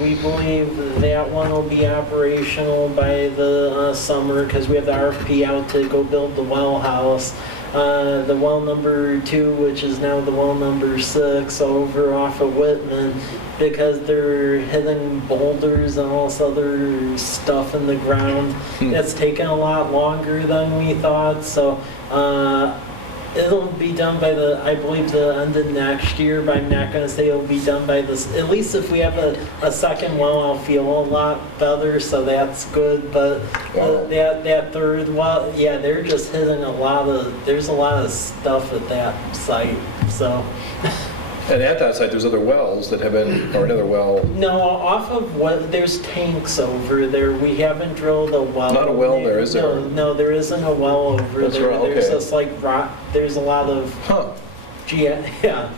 We believe that one will be operational by the summer, because we have the RFP out to go build the well house. The well number 2, which is now the well number 6 over off of Whitman, because they're hitting boulders and all this other stuff in the ground. It's taken a lot longer than we thought, so it'll be done by I believe the end of next year, but I'm not going to say it'll be done by this. At least if we have a second well, I'll feel a lot better, so that's good. But that third well, yeah, they're just hitting there's a lot of stuff at that site, so. And at that site, there's other wells that have been, or another well. No, off of there's tanks over there. We haven't drilled a well. Not a well there, is there? No, there isn't a well over That's there. right, There's okay. just like rock, there's a lot of Geological.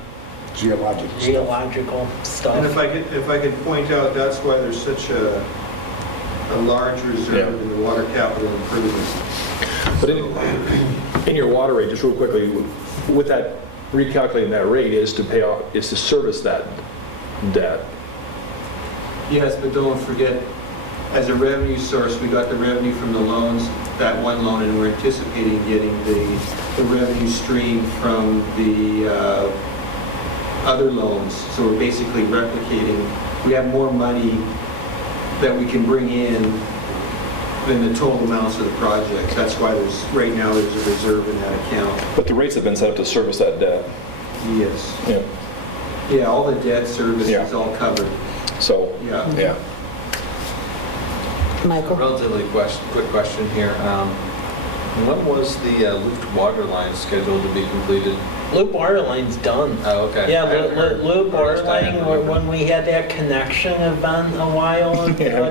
geological stuff. And if I could point out, that's why there's such a a large reserve in the water capital improvements. But in your water rate, just real quickly, with that, recalculating that rate is to pay off, is to service that debt. Yes, but don't forget, as a revenue source, we got the revenue from the loans, that one loan, and we're anticipating getting the revenue stream from the other loans. So we're basically replicating, we have more money that we can bring in than the total amounts of the projects. That's why right now there's a reserve in that account. But the rates have been set up to service that debt. Yes. Yeah. Yeah, all the debt service is all covered. So, Yeah. Michael? Relatively quick question here. When was the looped water line scheduled to be completed? Loop water line's done. Oh, okay. Yeah, I haven't heard loop water first time. line, when we had that connection event a while ago,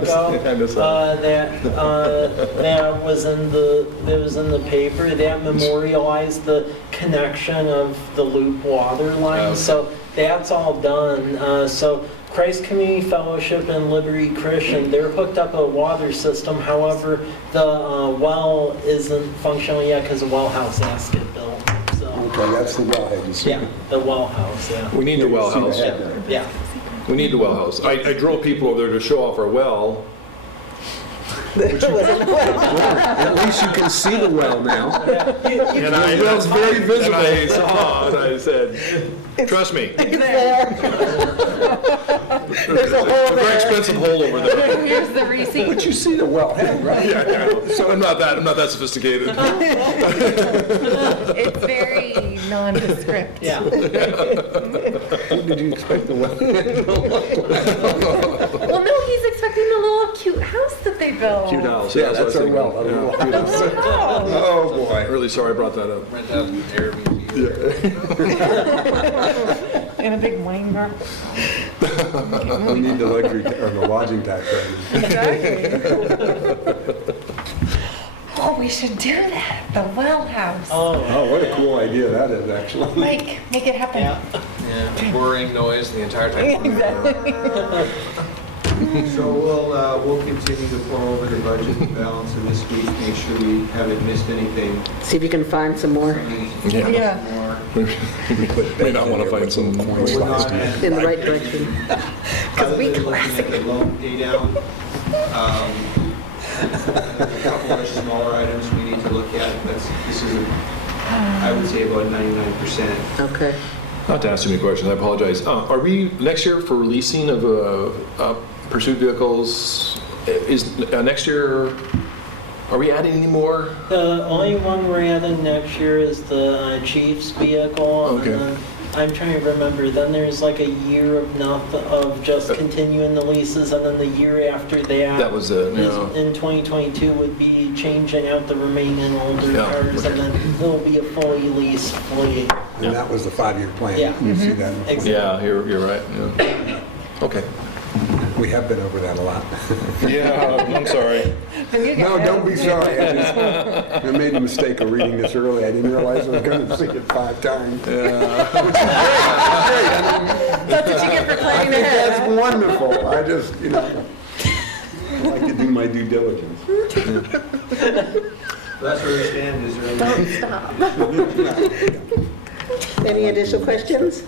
that was in the paper, that memorialized the connection of the loop water line. Okay. So that's all done. So Christ Community Fellowship and Liberty Christian, they're hooked up a water system. However, the well isn't functional yet because the well house has to get built. So, Okay, that's the wellhead. yeah, the well house, yeah. we need the well house. Yeah. We need the well house. I drove people over there to show off our well. At least you can see the well now. And I, The well's very visible. And I saw, and I said, trust me, There's a hole a very there. expensive hole over there. Here's the receipt. But you see the wellhead, right? Yeah. So I'm not that sophisticated. It's very nondescript. Yeah. What did you expect the well? Well, no, he's expecting the little cute house that they built. Cute house. Yeah, what I that's was our thinking. well. a little cute house. Oh. Oh, boy. Really sorry I brought that up. Rent out an Airbnb. In a big wine bar. We need the luxury, or the lodging tax revenue. Exactly. Oh, we should do that. The well house. Oh, Oh, what a cool idea that is, actually. Mike, make it happen. yeah. Yeah, whirring noise the entire time. Exactly. So we'll continue to pour over the budget and balance of this week, make sure we haven't missed anything. See if you can find some more Yeah. More. May not want to find some Coin We're not slice. at- in the right direction. Other than looking at the loan pay down, a couple of smaller items we need to look at. This is, I would say, about 99%. Okay. Not to ask too many questions, I apologize. Are we, next year for leasing of pursuit vehicles, is next year, are we adding any more? The only one we're adding next year is the Chief's vehicle. Okay. And then I'm trying to remember, then there's like a year of just continuing the leases, and then the year after That was it, yeah. in 2022 would be changing out the remaining older Yeah, cars, and then there'll be a fully leased fleet. And that was the 5-year plan. Yeah. You see that? Exactly. Yeah, you're right, yeah. Okay. We have been over that a lot. Yeah, I'm sorry. No, don't be sorry. I made the mistake of reading this early. I didn't realize I was going to see it 5 times. That's what you get for I planning think ahead. that's wonderful. I just, I like to do my due diligence. That's where we stand, is there any? Any additional questions?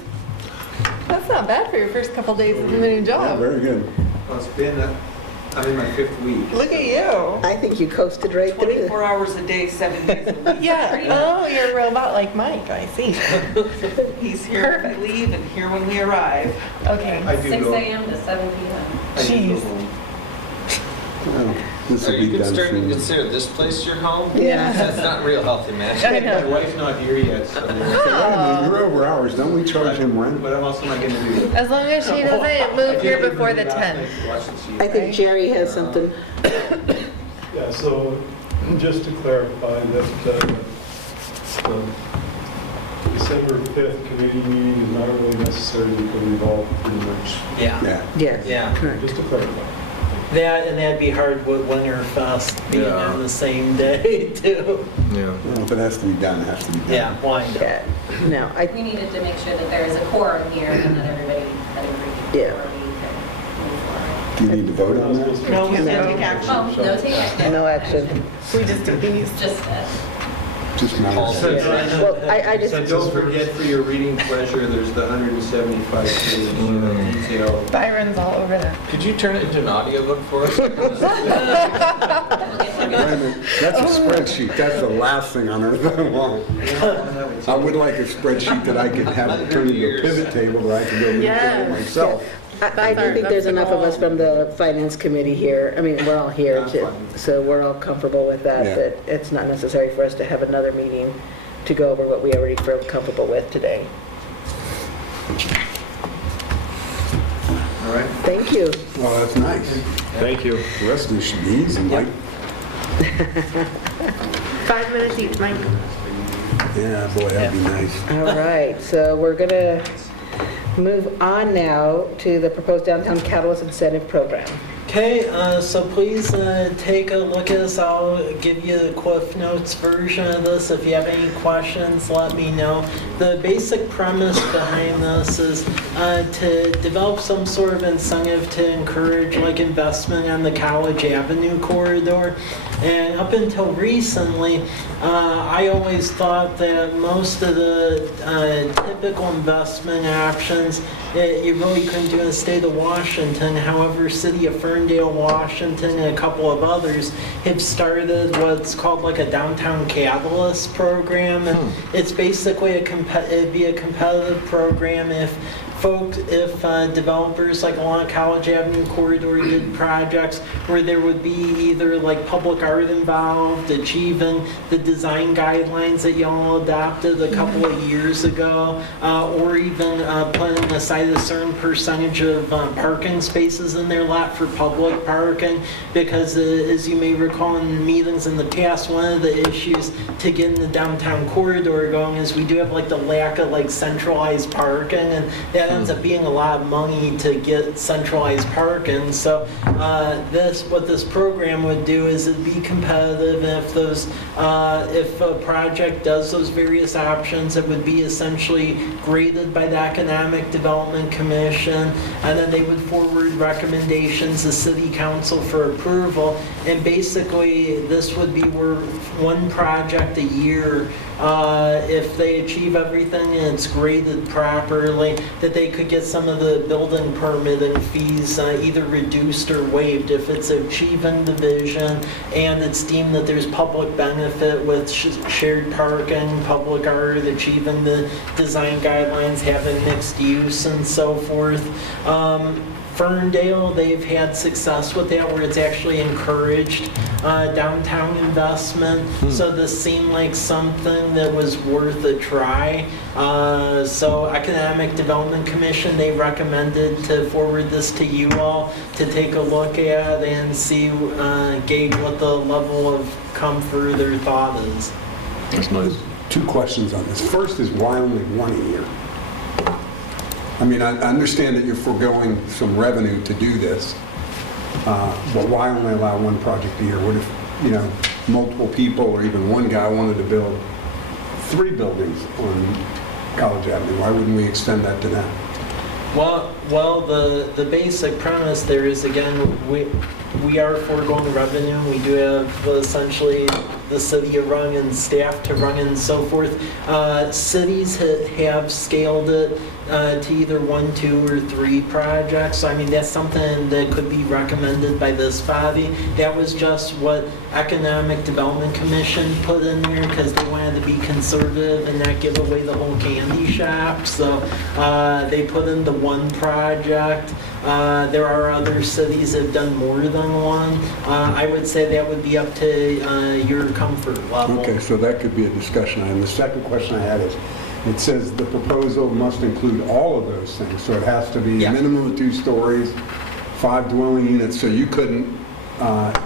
That's not bad for your first couple days of the new Yeah, job. very good. Well, it's been, I'm in my 5th week. Look at you. I think you coasted right through. 24 hours a day, 7 days a week. Yeah. Oh, you're a robot like Mike, I see. He's here when we leave and here when we arrive. Okay. I do 6 go. a.m. to 7 p.m. I do go Jeez. home. This Are will you be done starting to soon. consider this place your home? Yeah. That's not real healthy, man. I My know. wife's not here yet, so. You're over hours. Don't we charge him rent? What else am I going to do? As long as she doesn't move here before the 10th. I think Jerry has something. Yeah, so just to clarify that December 5th committee meeting is not really necessary because we've all pretty much, Yeah. Yeah. Yes. Yeah. Correct. just to clarify. That, and that'd be hard with Winterfest being Yeah. on the same day, too. Yeah. Well, if it has to be done, it has to be done. Yeah, why not? Yeah. No, We needed to make sure that there is a quorum here and that everybody had agreed Yeah. before we could move forward. Do you need to vote on that? No, we No. can't take action. Oh, no take action. No action. We just do these. Just Just matters. Well, I just, So don't forget, for your reading pleasure, there's the 175-page detail. Byron's all over there. Could you turn it into an audiobook for us? Wait a minute, that's a spreadsheet. That's the last thing on earth I want. I would like a spreadsheet that I could have turn into a pivot table where I could go Yes. manipulate myself. I do think there's enough of us from the finance committee here. I mean, we're all here, so we're all comfortable with that, Yeah. that it's not necessary for us to have another meeting to go over what we already feel comfortable with today. All right? Thank you. Well, that's nice. Thank you. The rest of this should be easy, Mike. 5 minutes each, Mike. Yeah, boy, that'd be nice. All right, so we're going to move on now to the proposed downtown catalyst incentive program. Okay, so please take a look at this. I'll give you the Cliff Notes version of this. If you have any questions, let me know. The basic premise behind this is to develop some sort of incentive to encourage like investment on the College Avenue corridor. And up until recently, I always thought that most of the typical investment options you really couldn't do in the state of Washington. However, City of Ferndale, Washington, and a couple of others have started what's called like a downtown catalyst program, and it's basically it'd be a competitive program if developers like along College Avenue corridor did projects where there would be either like public art involved, achieving the design guidelines that y'all adopted a couple of years ago, or even putting aside a certain percentage of parking spaces in their lot for public parking, because as you may recall in meetings in the past, one of the issues to getting the downtown corridor going is we do have like the lack of like centralized parking, and that ends up being a lot of money to get centralized parking. So what this program would do is it'd be competitive, and if a project does those various options, it would be essentially graded by the Economic Development Commission, and then they would forward recommendations to City Council for approval. And basically, this would be where one project a year, if they achieve everything and it's graded properly, that they could get some of the building permitting fees either reduced or waived if it's achieving the vision and it's deemed that there's public benefit with shared parking, public art, achieving the design guidelines, having mixed use and so forth. Ferndale, they've had success with that where it's actually encouraged downtown investment. So this seemed like something that was worth a try. So Economic Development Commission, they recommended to forward this to you all to take a look at and see, gauge what the level of comfort or thought is. That's nice. 2 questions on this. First is why only one a year? I mean, I understand that you're foregoing some revenue to do this, but why only allow one project a year? What if, multiple people or even one guy wanted to build 3 buildings on College Avenue? Why wouldn't we extend that to them? Well, the basic premise there is, again, we are foregoing revenue. We do have essentially the city run and staff to run and so forth. Cities have scaled it to either 1, 2, or 3 projects. So, I mean, that's something that could be recommended by this body. That was just what Economic Development Commission put in there because they wanted to be conservative and not give away the whole candy shop. So they put in the 1 project. There are other cities that have done more than 1. I would say that would be up to your comfort level. Okay, so that could be a discussion item. The second question I had is, it says the proposal must include all of those things. So it has to be a minimum of 2 stories, 5 dwelling units. So you couldn't,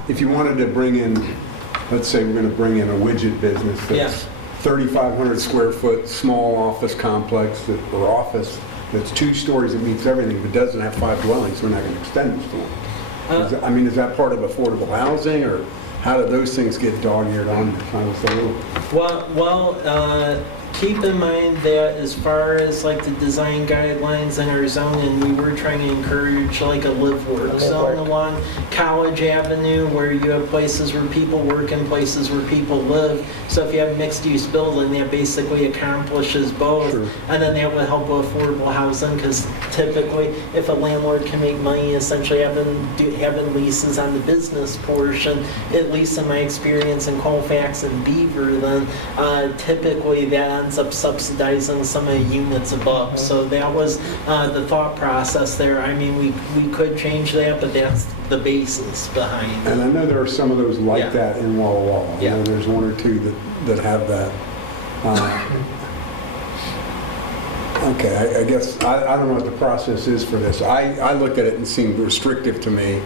if you wanted to bring in, let's say we're going to bring in a widget business that's 3,500 square foot, small office complex or office that's 2 stories that meets everything but doesn't have 5 dwellings, we're not going to extend this to them. Is that part of affordable housing, or how do those things get dog-eared on? keep in mind that as far as like the design guidelines in our zoning, we were trying to encourage like a live-work zone along College Avenue where you have places where people work and places where people live. So if you have mixed-use building, that basically accomplishes both. Sure. And then that would help with affordable housing because typically if a landlord can make money essentially having leases on the business portion, at least in my experience in Colfax and Beaver, then typically that ends up subsidizing some of the units above. So that was the thought process there. I mean, we could change that, but that's the basis behind it. And I know there are some of those like Yeah. that in Walla Walla. I Yeah. know there's one or two that have that. Okay, I guess, I don't know what the process is for this. I looked at it and it seemed restrictive to me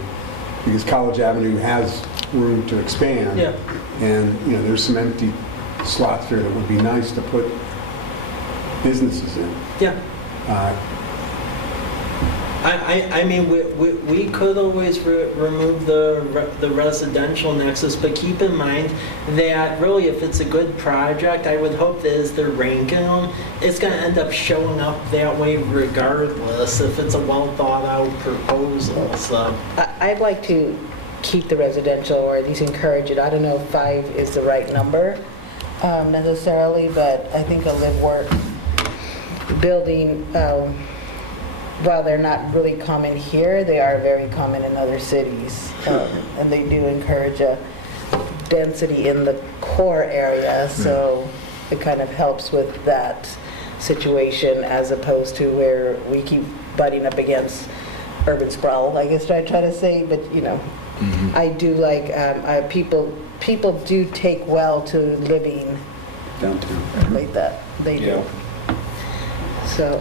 because College Avenue has room to expand. Yeah. And, you know, there's some empty slots there that would be nice to put businesses in. Yeah. Uh, I mean, we could always remove the residential nexus, but keep in mind that really if it's a good project, I would hope that as they're ranking them, it's going to end up showing up that way regardless if it's a well thought out proposal. So I'd like to keep the residential or at least encourage it. I don't know if 5 is the right number necessarily, but I think a live-work building, while they're not really common here, they are very common in other cities. And they do encourage a density in the core area, so it kind of helps with that situation as opposed to where we keep butting up against urban sprawl, I guess I try to say, but you know, I do like, people do take well to living downtown. like that, they do. So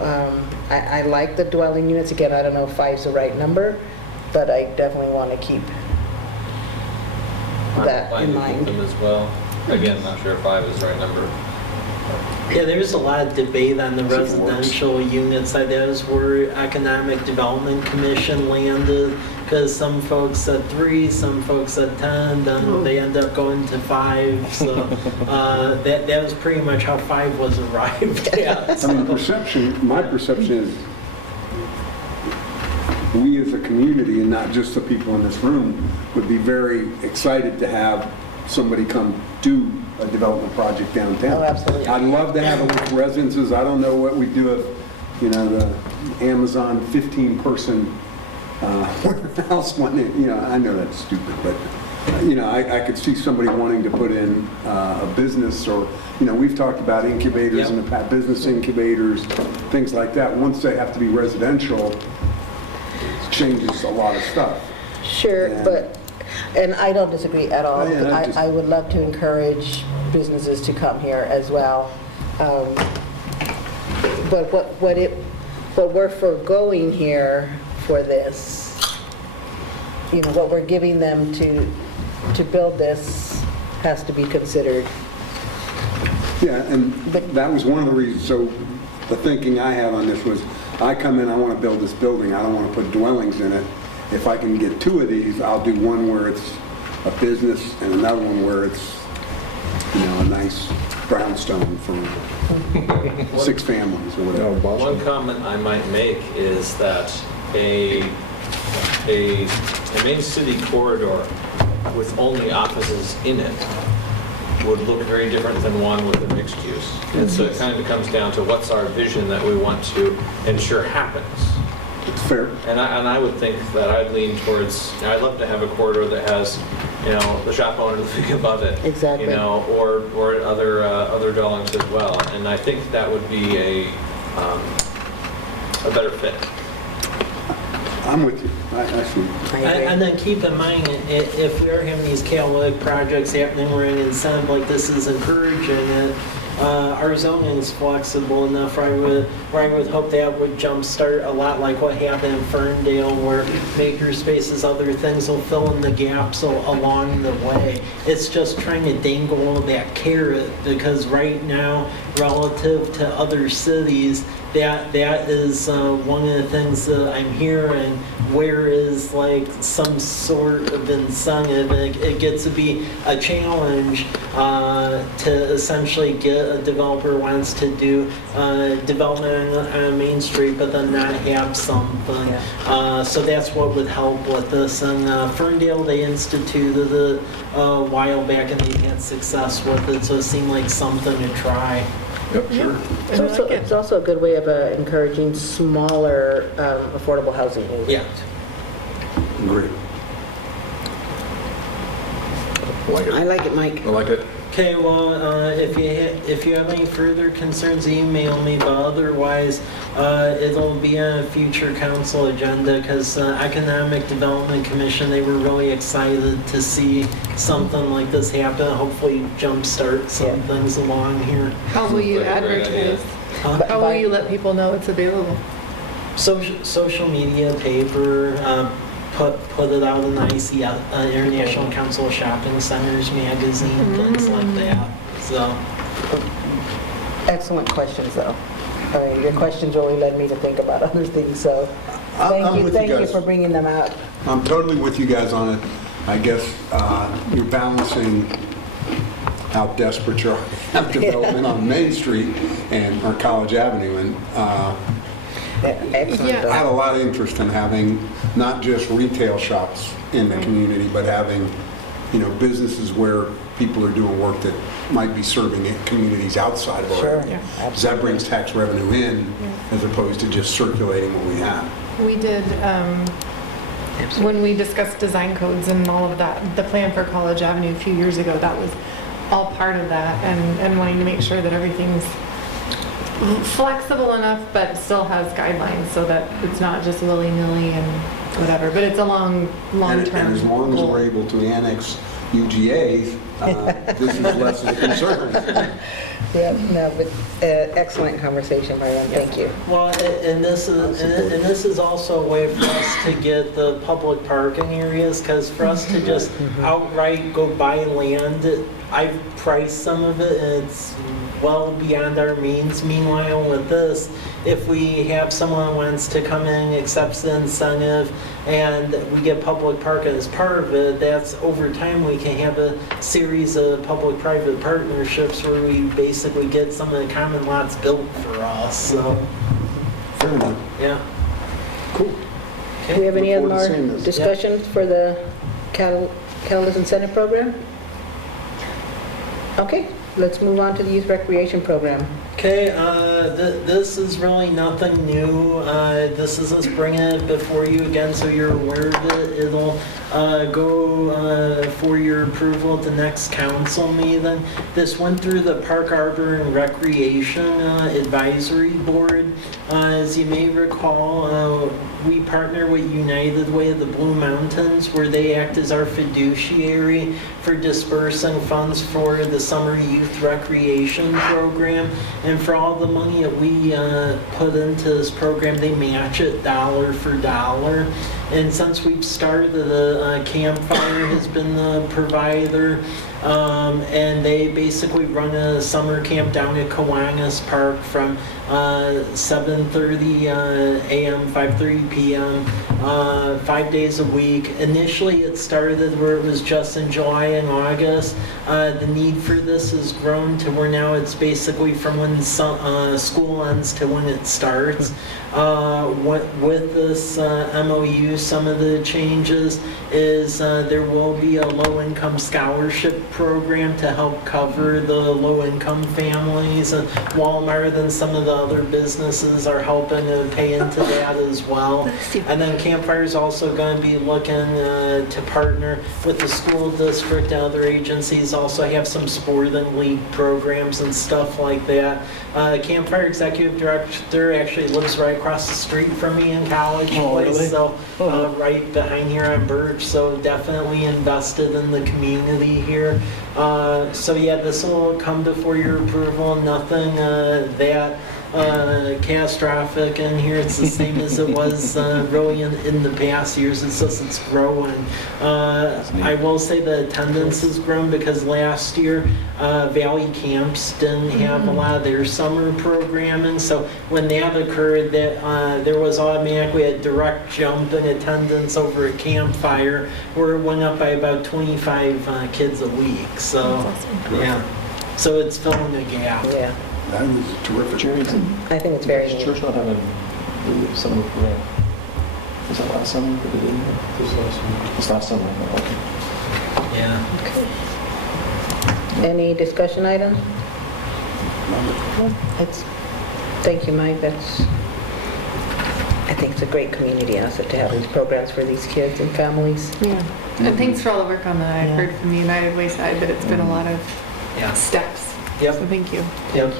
I like the dwelling units. Again, I don't know if 5's the right number, but I definitely want to keep that I'm in fine to keep mind. them as well. Again, not sure if 5 is the right number. yeah, there's a lot of debate on the See if it works. residential units. That is where Economic Development Commission landed because some folks said 3, some folks said 10, then they end up going to 5. So that was pretty much how 5 was arrived at. I mean, my perception is we as a community, and not just the people in this room, would be very excited to have somebody come do a development project downtown. Oh, absolutely. I'd love to have it with residences. I don't know what we do if, you know, the Amazon 15-person warehouse one, you know, I know that's stupid, but, you know, I could see somebody wanting to put in a business or, you know, we've talked about incubators in the past, business incubators, things like that. Once they have to be residential, it changes a lot of stuff. Sure, And- and I don't disagree at all. Oh, yeah, But I just- I would love to encourage businesses to come here as well. But what we're foregoing here for this, you know, what we're giving them to build this has to be considered. Yeah, and that was one of the reasons, so the thinking I had on this was, I come in, I want to build this building, I don't want to put dwellings in it. If I can get 2 of these, I'll do one where it's a business and another one where it's, you know, a nice brownstone for 6 families or whatever. One comment I might make is that a main city corridor with only offices in it would look very different than one with a mixed use. And so it kind of comes down to what's our vision that we want to ensure happens. It's fair. And I would think that I'd lean towards, you know, I'd love to have a corridor that has, you know, the shop owner living above it. Exactly. You know, or other dwellings as well. And I think that would be a better fit. I'm with you. I see. And then keep in mind, if we are having these catalytic projects happening where an incentive like this is encouraging it, our zoning is flexible enough where I would hope that would jumpstart a lot like what happened in Ferndale where makerspaces, other things will fill in the gaps along the way. It's just trying to dangle that carrot because right now, relative to other cities, that is one of the things that I'm hearing, where is like some sort of incentive. It gets to be a challenge to essentially get a developer wants to do development on Main Street, but then not have something. So that's what would help with this. And Ferndale, they instituted it a while back, and they had success with it, so it seemed like something to try. Yep, sure. It's also a good way of encouraging smaller affordable housing units. Yeah. Agree. Like I it. like it, Mike. I like it. Okay, well, if you have any further concerns, email me, but otherwise, it'll be on a future council agenda, because Economic Development Commission, they were really excited to see something like this happen, hopefully jumpstart some things along here. How will you That's a great idea. advertise? Huh? How will you let people know it's available? Social media, paper, put it out in the International Council of Shopping Centers magazine, things like that. So, Excellent questions, though. I mean, your questions really led me to think about other things, so I'm with you thank you guys. for bringing them out. I'm totally with you guys on it. I guess you're balancing how desperate you are to have development on Main Street and or College Avenue. And Excellent. Yeah. I had a lot of interest in having not just retail shops in the community, but having, businesses where people are doing work that might be serving communities outside of our Sure. area. Because that brings tax revenue in as opposed to just circulating what we have. We did, when we discussed design codes and all of that, the plan for College Avenue a few years ago, that was all part of that, and wanting to make sure that everything's flexible enough, but still has guidelines, so that it's not just willy-nilly and whatever, but it's a long-term And as long as goal. we're able to annex UGAs, this is less of a concern. Yeah, no, but excellent conversation, Byron, thank you. well, and this is also a way for us to get the public parking areas, because for us to just outright go buy land, I've priced some of it, and it's well beyond our means. Meanwhile, with this, if we have someone who wants to come in, accepts the incentive, and we get public parking as part of it, that's over time we can have a series of public-private partnerships where we basically get some of the common lots built for us, so, Fair enough. yeah. Cool. Do we have any Look forward to other seeing this. discussions for the Catalyst Incentive Program? Okay, let's move on to the Youth Recreation Program. Okay, this is really nothing new. This is us bringing it before you again, so you're aware of it. It'll go for your approval at the next council meeting. This went through the Park Arbor and Recreation Advisory Board. As you may recall, we partner with United Way of the Blue Mountains, where they act as our fiduciary for dispersing funds for the summer youth recreation program. And for all the money that we put into this program, they match it dollar for dollar. And since we've started, Campfire has been the provider. And they basically run a summer camp down at Kiwanis Park from 7:30 a.m., 5:30 p.m., 5 days a week. Initially, it started where it was just in July and August. The need for this has grown to where now it's basically from when school ends to when it starts. With this MOU, some of the changes is there will be a low-income scholarship program to help cover the low-income families. And Walmart and some of the other businesses are helping to pay into that as well. And then Campfire is also going to be looking to partner with the school district and other agencies, also have some sporting league programs and stuff like that. Campfire Executive Director actually lives right across the street from me in College Place, so right behind here on Birch, so definitely invested in the community here. So yeah, this will come before your approval, nothing that catastrophic in here. It's the same as it was really in the past years. It's just it's growing. I will say the attendance has grown because last year Valley Camps didn't have a lot of their summer programming. So when that occurred, that there was automatically a direct jump in attendance over a campfire, where it went up by about 25 kids a week. So yeah, so it's filling a gap. Yeah, That is terrific. Jerry's I think it's very neat. church not having the summer parade. Was that last summer? Or did it- This last one. This last summer. Okay. Yeah. Any discussion items? That's, thank you, Mike. I think it's a great community asset to have these programs for these kids and families. Yeah. And thanks for all the work on that. I've Yeah. heard from the United Way side that it's been a lot of Yeah. steps. Yep. So thank you. Yep.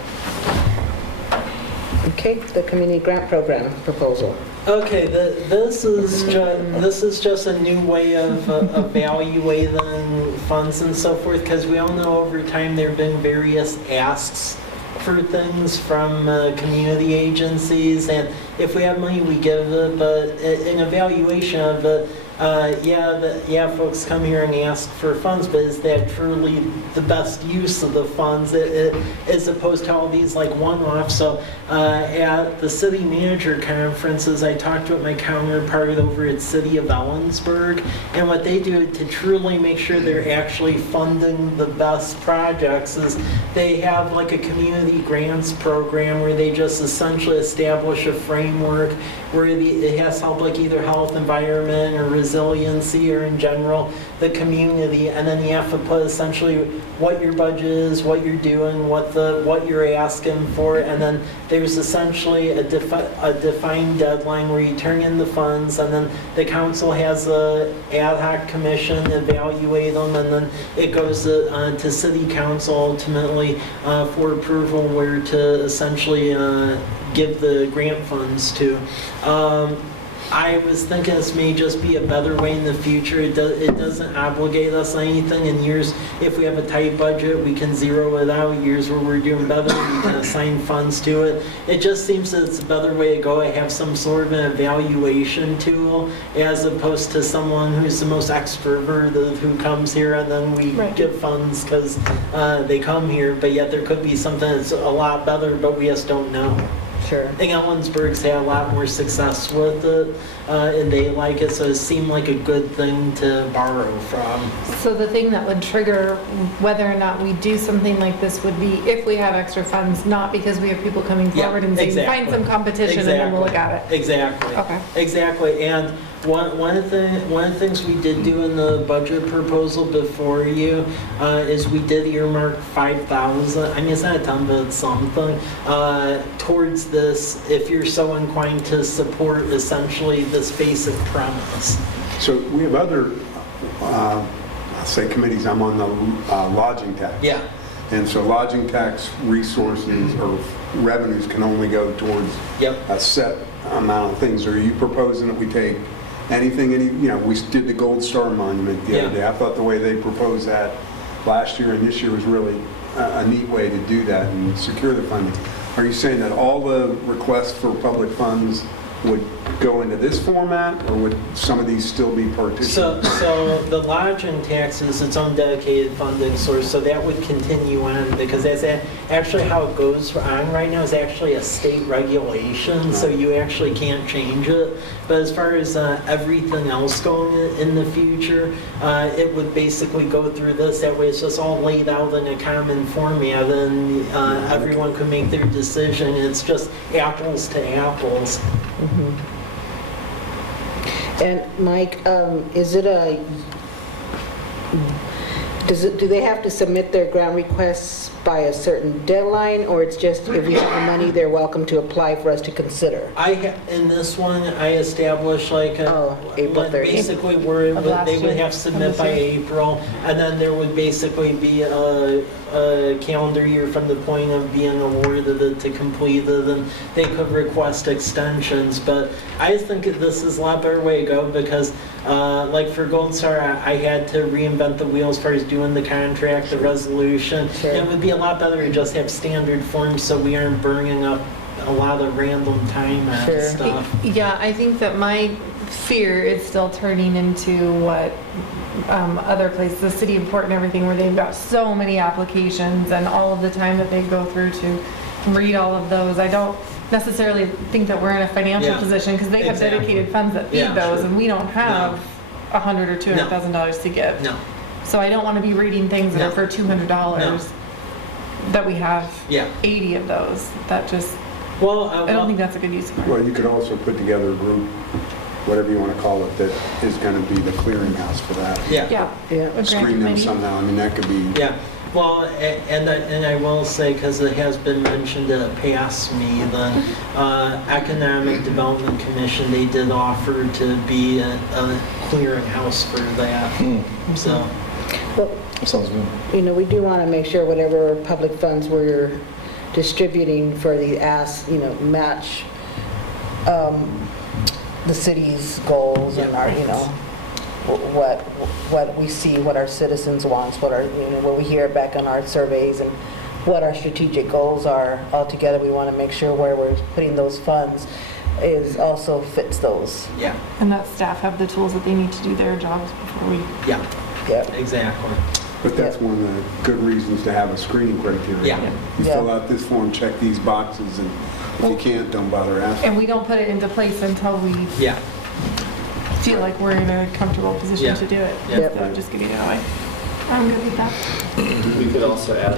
Okay, the community grant program proposal. Okay, this is just a new way of evaluating funds and so forth, because we all know over time there have been various asks for things from community agencies, and if we have money, we give it, but an evaluation of it, folks come here and ask for funds, but is that truly the best use of the funds, as opposed to all these like one-offs? So at the city manager conferences, I talked with my counterpart over at City of Ellensburg, and what they do to truly make sure they're actually funding the best projects is they have like a community grants program where they just essentially establish a framework where it has to help like either health, environment, or resiliency, or in general the community, and then you have to put essentially what your budget is, what you're doing, what you're asking for, and then there's essentially a defined deadline where you turn in the funds, and then the council has a ad hoc commission evaluate them, and then it goes to city council ultimately for approval where to essentially give the grant funds to. I was thinking this may just be a better way in the future. It doesn't obligate us on anything. In years, if we have a tight budget, we can zero it out. Years where we're doing better, we can assign funds to it. It just seems that it's a better way to go. I have some sort of an evaluation tool as opposed to someone who's the most extroverted who comes here and then we give funds because they come here. But yet there could be something that's a lot better, but we just don't know. Sure. I think Ellensburg's had a lot more success with it, and they like it, so it seemed like a good thing to borrow from. So the thing that would trigger whether or not we do something like this would be if we have extra funds, not because we have people coming Yeah, forward and saying, find some competition and then we'll look at it. Exactly. Okay. Exactly. And one of the things we did do in the budget proposal before you is we did earmark 5,000. I mean, it's not a ton, but it's something towards this. If you're so inclined to support essentially this basic premise. So we have other, I'll say committees, I'm on the lodging tax. Yeah. And so lodging tax resources or revenues can only go towards a set amount of things. Are you proposing that we take anything, we did the Gold Star Monument the other day. I thought the way they proposed that last year and this year was really a neat way to do that and secure the funding. Are you saying that all the requests for public funds would go into this format, or would some of these still be partitioned? So the lodging tax is its own dedicated funding source, so that would continue on, because that's actually how it goes on right now is actually a state regulation, so you actually can't change it. But as far as everything else going in the future, it would basically go through this. That way it's just all laid out in a common format, and everyone can make their decision. It's just apples to apples. And Mike, is it do they have to submit their grant requests by a certain deadline, or it's just if we have the money, they're welcome to apply for us to consider? In this one, I established like April 30th. basically where they would have to submit by April, and then there would basically be a calendar year from the point of being awarded it to complete it, and they could request extensions. But I think this is a lot better way to go, because like for Gold Star, I had to reinvent the wheel as far as doing the contract, the resolution. Sure. It would be a lot better to just have standard forms so we aren't burning up a lot of random time on Sure. stuff. Yeah, I think that my fear is still turning into what other places, the city of Port and everything, where they've got so many applications and all of the time that they go through to read all of those. I don't necessarily think that we're in a financial Yeah, position because they have exactly. dedicated funds that feed Yeah, those, sure. and we don't have $100,000 or $200,000 to give. No, So I don't want to be reading things that No. are for $200 No. that we have yeah. 80 of those. That just, Well, I don't think that's a good use of our. Well, you could also put together a group, whatever you want to call it, that is going to be the clearinghouse for that. yeah. Yeah. Yeah. A grant Screen them committee. somehow, I mean, that could be, Yeah, well, and I will say, because it has been mentioned past me, the Economic Development Commission, they did offer to be a clearinghouse for that, so. Well, Sounds good. you know, we do want to make sure whatever public funds we're distributing for the match the city's goals and our, what we see, what our citizens wants, what we hear back on our surveys and what our strategic goals are altogether. We want to make sure where we're putting those funds is also fits those. Yeah, And that staff have the tools that they need to do their jobs before we. yeah, Yep. exactly. but that's one of the good reasons to have a screening criteria. Yeah. You Yeah. fill out this form, check these boxes, and if you can't, don't bother asking. And we don't put it into place until we Yeah, feel like we're in a comfortable position Yeah. to do it. Yeah. So just getting it away. I'm good with that. We could also add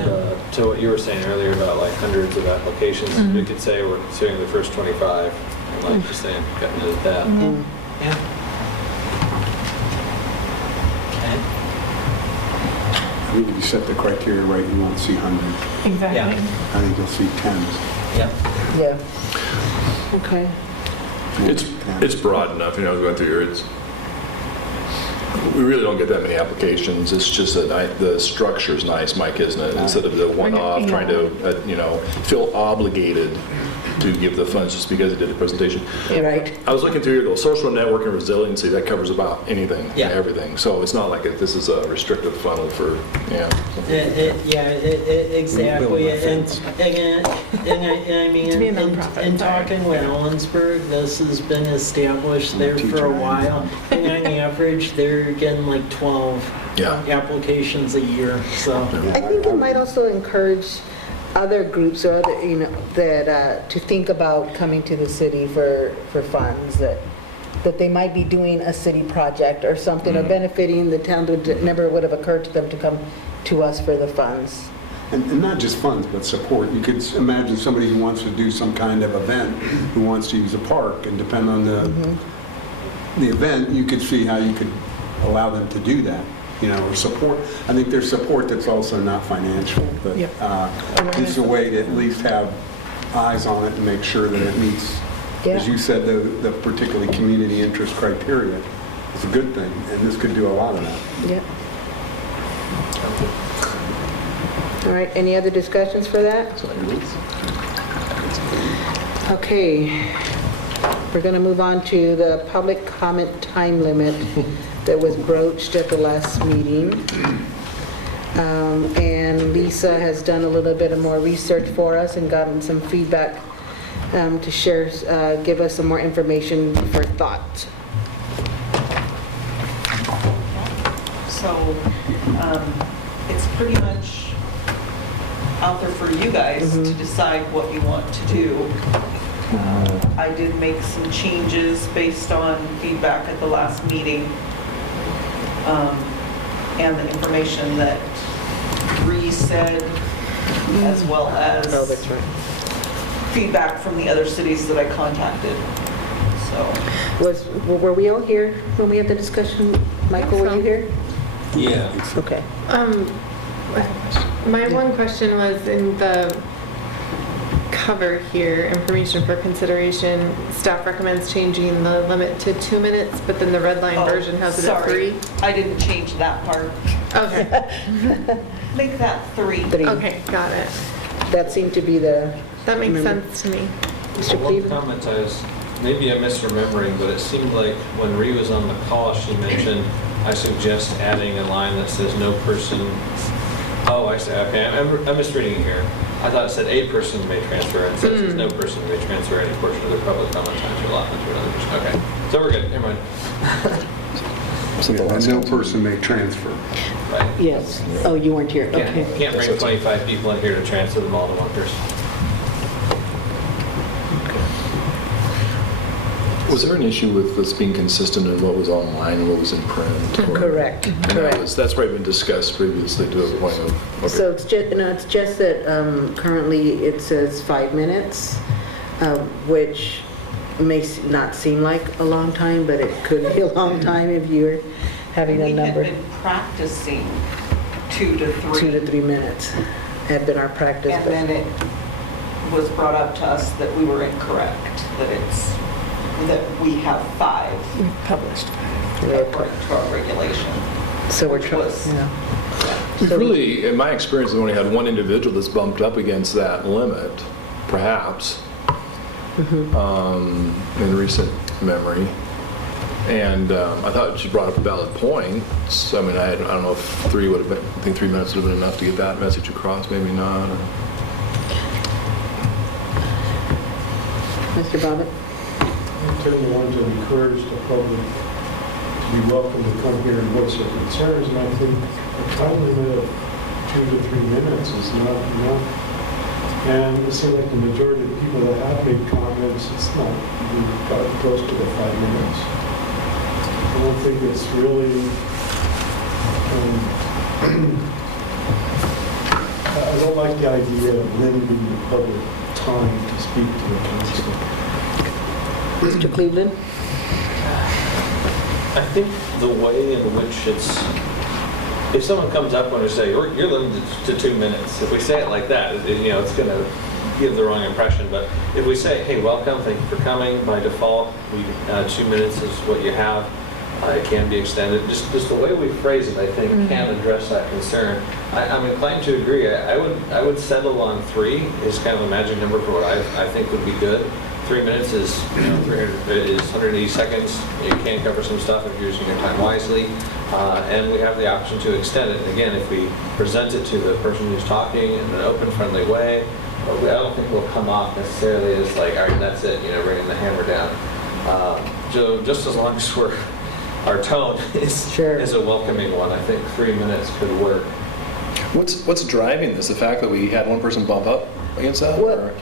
to what you were saying earlier about like hundreds of applications. Mhm. We could say we're considering the first 25, and like you're saying, getting into that. yeah. Okay. I think if you set the criteria right, you won't see hundreds. Exactly. Yeah. I think you'll see tens. Yeah. Yeah. Okay. It's broad enough, going through here, we really don't get that many applications. It's just that the structure's nice, Mike, isn't it? Instead of the one-off, trying to, feel obligated to give the funds just because they did the presentation. Right. I was looking through here, the social network and resiliency, that covers about anything, Yeah. everything. So it's not like this is a restrictive funnel for, Exactly, and I mean, To be a in nonprofit, sorry. talking with Ellensburg, this has been established there for a while, and on average, they're getting like 12 Yeah. applications a year, so. I think it might also encourage other groups or other, that to think about coming to the city for funds, that they might be doing a city project or something, or benefiting the town that never would have occurred to them to come to us for the funds. And not just funds, but support. You could imagine somebody who wants to do some kind of event, who wants to use a park, and depend on the event, you could see how you could allow them to do that, or support. I think there's support that's also not financial, but Yep. it's a way to at least have eyes on it and make sure that it meets, as you said, the particularly community interest criteria. It's a good thing, and this could do a lot of that. Yeah. All right, any other discussions for that? Okay, we're going to move on to the public comment time limit that was broached at the last meeting. And Lisa has done a little bit of more research for us and gotten some feedback to share, give us some more information for thought. So it's pretty much out there for you guys to decide what you want to do. I did make some changes based on feedback at the last meeting and the information that Bree said, as well as Oh, that's right. feedback from the other cities that I contacted. So, Were we all here when we had the discussion? Michael, were you here? Yeah. Okay. My one question was in the cover here, information for consideration, staff recommends changing the limit to 2 minutes, but then the red line oh, version has it at sorry. 3. I didn't change that part. Okay, Make that 3. 3. okay, got it. That seemed to be the, That makes Remember. sense to me. Mr. One Cleveland? comment maybe I'm misremembering, but it seemed like when Ree was on the call, she mentioned, I suggest adding a line that says no person Oh, I see, okay, I'm misreading it here. I thought it said a person may transfer, and it says no person may transfer any portion of their public comment time to allotment to another person. Okay, so we're good, never mind. And no person may transfer. Right. Yes. Oh, you weren't here. Okay. Can't bring 25 people in here to transfer them all to one person. Was there an issue with this being consistent in what was online and what was in print? Or- Correct, And correct. that's probably been discussed previously to a point of, okay. So it's just, it's just that currently it says 5 minutes, which may not seem like a long time, but it could be a long time if you're having a We had number. been practicing 2 to 3. 2 to 3 minutes had been our practice. And but- then it was brought up to us that we were incorrect, that we have 5 Published. according to our regulation. So we're which trying, was- yeah. We've So- really, in my experience, we've only had one individual that's bumped up against that limit, perhaps, in recent memory. And I thought she brought up a valid point. So, I mean, I don't know if 3 would have been, I think 3 minutes would have been enough to get that message across, maybe not. Or... Mr. Bobbitt? I tend to want to encourage the public to be welcome to come here and voice their concerns, and I think a time limit of 2 to 3 minutes is not enough. And it seems like the majority of the people that have made comments, it's not even got close to the 5 minutes. I don't think it's really, I don't like the idea of limiting the public time to speak to the council. Mr. Cleveland? I think the way in which if someone comes up and we say, you're limited to 2 minutes, if we say it like that, it's going to give the wrong impression. But if we say, hey, welcome, thank you for coming, by default, 2 minutes is what you have. It can be extended. Just the way we phrase it, I think, can address that concern. I'm inclined to agree. I would settle on 3 is kind of a magic number for what I think would be good. 3 minutes is 180 seconds. You can cover some stuff if you're using your time wisely, and we have the option to extend it. And again, if we present it to the person who's talking in an open, friendly way, I don't think we'll come off necessarily as like, all right, that's it, bringing the hammer down. Just as long as our tone is a welcoming one, I think 3 minutes could work. What's driving this? The fact that we had one person bump up against that? Well,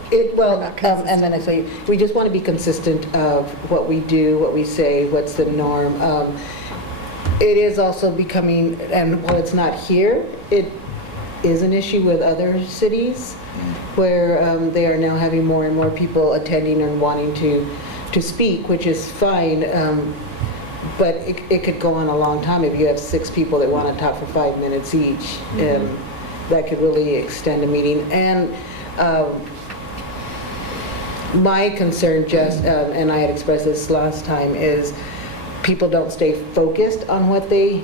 and then I say, we just want to be consistent of what we do, what we say, what's the norm. It is also becoming, and while it's not here, it is an issue with other cities where they are now having more and more people attending and wanting to speak, which is fine. But it could go on a long time if you have 6 people that want to talk for 5 minutes each. That could really extend a meeting. And my concern, and I had expressed this last time, is people don't stay focused on what they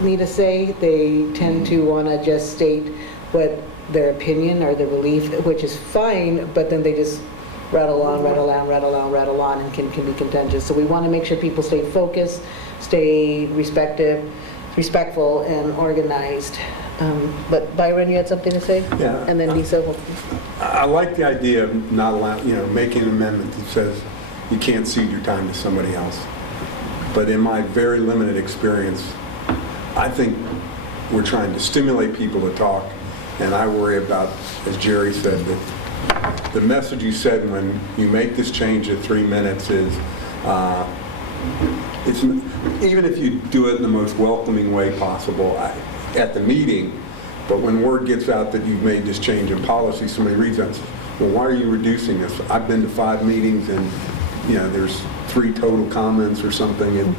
need to say. They tend to want to just state what their opinion or their belief, which is fine, but then they just rattle on, and can be contentious. So we want to make sure people stay focused, stay respectful, and organized. But Byron, you had something to say? Yeah. And then Lisa. I like the idea of not allowing, making an amendment that says you can't cede your time to somebody else. But in my very limited experience, I think we're trying to stimulate people to talk, and I worry about, as Jerry said, that the message you said when you make this change at 3 minutes is, it's even if you do it in the most welcoming way possible at the meeting, but when word gets out that you've made this change in policy, somebody reads that and says, well, why are you reducing this? I've been to 5 meetings and there's 3 total comments or something, and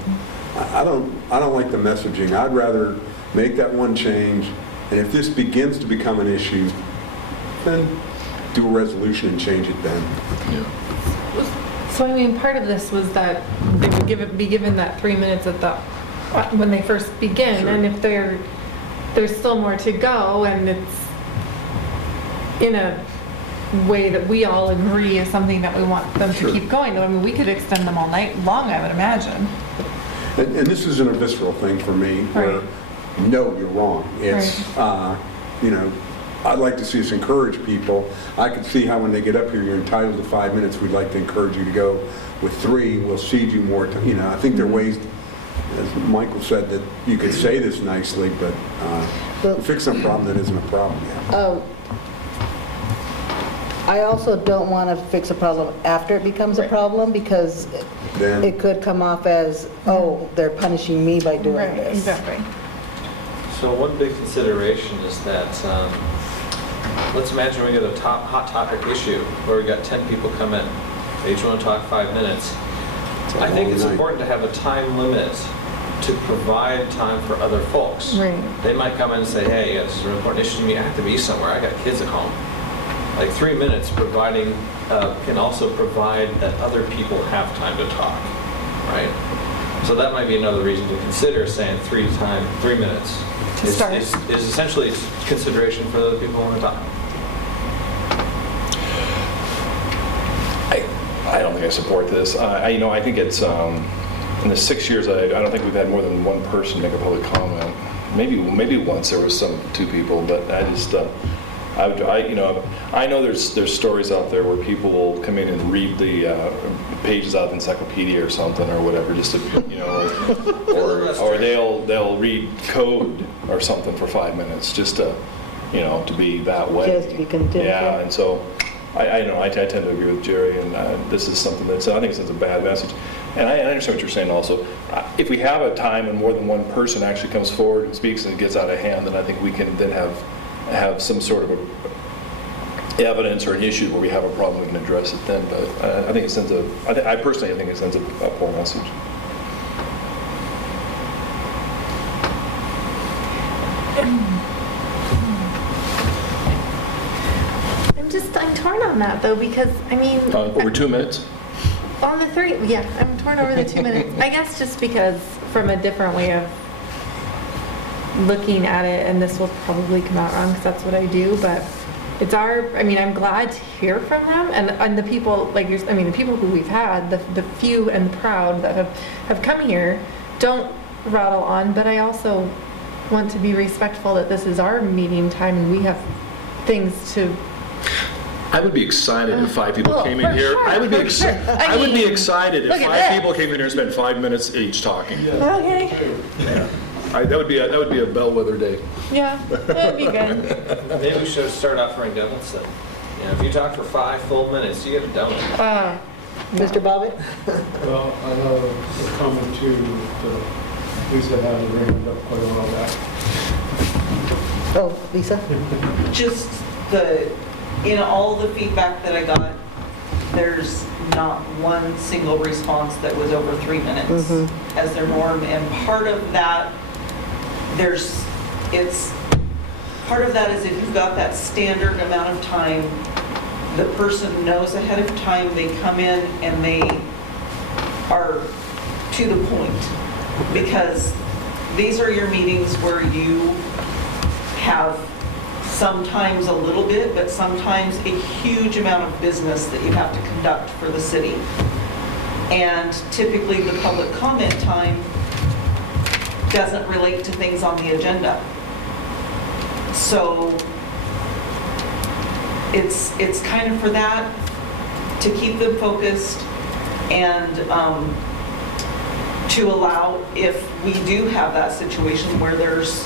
I don't like the messaging. I'd rather make that one change, and if this begins to become an issue, then do a resolution and change it then. So I mean, part of this was that they would be given that 3 minutes when they first begin, Sure. and if there's still more to go, and it's in a way that we all agree is something that we want them Sure. to keep going. I mean, we could extend them all night long, I would imagine. And this isn't a visceral thing for me, where, Right. no, you're wrong. It's, you know, I'd like to see us encourage people. I could see how when they get up here, you're entitled to 5 minutes. We'd like to encourage you to go with 3. We'll cede you more, you know, I think there are ways, as Michael said, that you could say this nicely, but fix some problem that isn't a problem yet. I also don't want to fix a problem after it becomes a problem, because Then- it could come off as, oh, they're punishing me by doing Right, this. exactly. So one big consideration is that, let's imagine we get a hot topic issue where we got 10 people come in. They each want to talk 5 minutes. a I think long it's night. important to have a time limit to provide time for other folks. Right. They might come in and say, hey, this is an important issue to me. I have to be somewhere. I got kids at home. Like 3 minutes providing, can also provide that other people have time to talk, right? So that might be another reason to consider saying 3 minutes. To start. Is essentially consideration for the other people who want to talk. I don't think I support this. I think it's, in the 6 years, I don't think we've had more than one person make a public comment. Maybe once there was 2 people, but I just, I know there's stories out there where people will come in and read the pages out of encyclopedia or something or whatever, just to, or they'll read code or something for 5 minutes just to, to be that way. Just to be content. Yeah, and so I tend to agree with Jerry, and this is something that's, I think it's a bad message. And I understand what you're saying also. If we have a time when more than one person actually comes forward and speaks and it gets out of hand, then I think we can then have some sort of evidence or an issue where we have a problem, we can address it then. But I think it sends I personally think it sends a poor message. I'm torn on that though, because, I mean. Over 2 minutes? On the 3, yeah, I'm torn over the 2 minutes. I guess just because from a different way of looking at it, and this will probably come out wrong because that's what I do, but it's I'm glad to hear from them, and the people, the people who we've had, the few and the proud that have come here, don't rattle on, but I also want to be respectful that this is our meeting time and we have things to. I would be excited if 5 people came in for here. sure, I would be for sure. I would be excited if look at 5 that. people came in here and spent 5 minutes each talking. Okay. That would be a bellwether day. Yeah, that'd be good. Maybe we should start offering donuts then. If you talk for 5 full minutes, you get a donut. Mr. Bobbitt? Well, I have a comment too, that Lisa had to bring it up quite a while back. Oh, Lisa? Just in all the feedback that I got, there's not one single response that was over 3 minutes as their norm. And part of that, part of that is if you've got that standard amount of time, the person knows ahead of time, they come in and they are to the point. Because these are your meetings where you have sometimes a little bit, but sometimes a huge amount of business that you have to conduct for the city. And typically the public comment time doesn't relate to things on the agenda. So it's kind of for that, to keep them focused and to allow, if we do have that situation where there's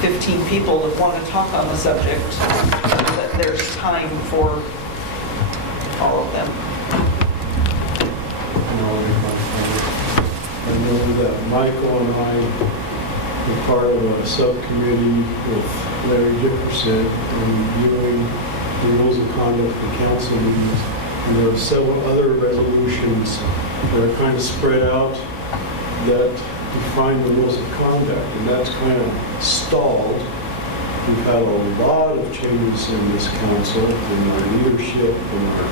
15 people that want to talk on the subject, that there's time for all of them. I know that Michael and I were part of a subcommittee with Larry Jefferson in reviewing the rules of conduct for council meetings. And there are several other resolutions that are kind of spread out that define the rules of conduct, and that's kind of stalled. We've had a lot of changes in this council, in our leadership, in our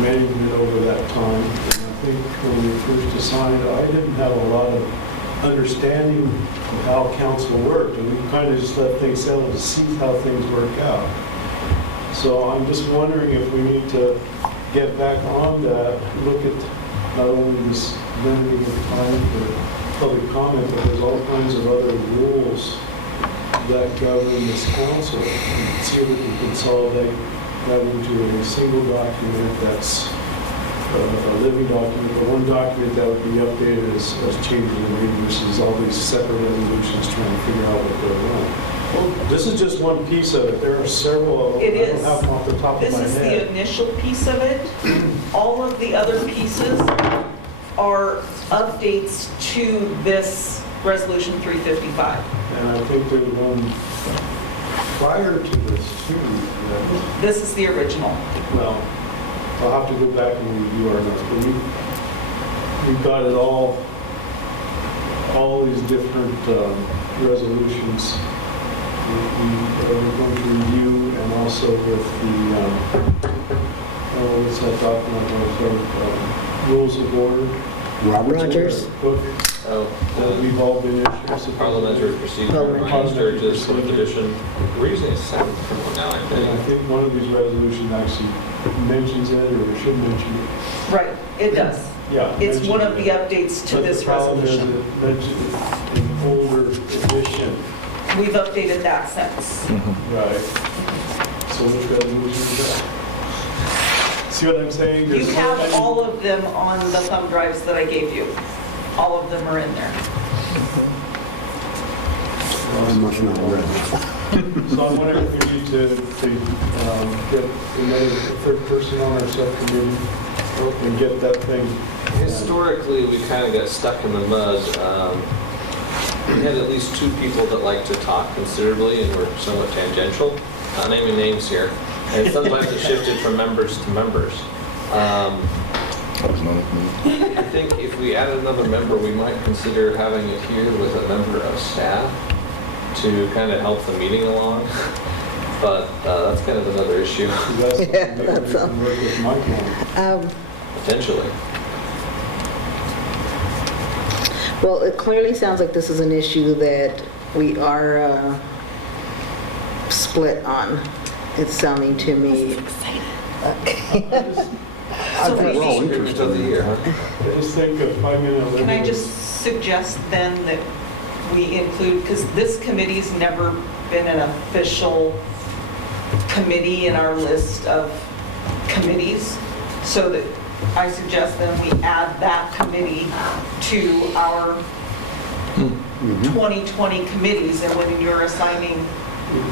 management over that time. And I think when we first decided, I didn't have a lot of understanding of how council worked, and we kind of just let things settle to see how things work out. So I'm just wondering if we need to get back on that, look at not only this limiting of time for public comment, but there's all kinds of other rules that govern this council, and see if we can consolidate that into a single document that's a living document, but one document that would be updated as changes are made versus all these separate resolutions trying to figure out what they're on. This is just one piece of it. There are several of them. It I is. don't have them off the top of This my is the head. initial piece of it. All of the other pieces are updates to this Resolution 355. And I think there's one prior to this too. that- This is the original. Well, I'll have to go back and review our notes, but we've got it all these different resolutions we are going to review, and also with the, what's that document, rules of order. Rogers. Oh, That we've all been issued. parliamentary procedure, Parliamentary Ryan Sturgis, procedure. fourth edition. We're using a seventh one now, I And I think. think one of these resolutions actually mentions it, or should mention it. Right, it does. Yeah. It's one of mentions the it. updates to But this the problem is resolution. it mentions it in older edition. We've updated that since. Right. So which resolution is that? See what I'm saying? You There's so have many- all of them on the thumb drives that I gave you. All of them are in there. I must not have read it. So I'm wondering if we need to get another third person on our subcommittee and get that thing. Historically, we kind of got stuck in the mud. We had at least two people that liked to talk considerably and were somewhat tangential. Not naming names here. And sometimes it shifted from members to members. I think if we added another member, we might consider having it here with a member of staff to kind of help the meeting along. But that's kind of another issue, That's something Yeah, maybe we that's can work with Mike on. potentially. Well, it clearly sounds like this is an issue that we are split on. It's sounding to me. I think we're all maybe- Agreement of the year, huh? I just think a 5-minute. Can I just suggest then that we include, because this committee's never been an official committee in our list of committees, so that I suggest then we add that committee to our 2020 committees, and when you're assigning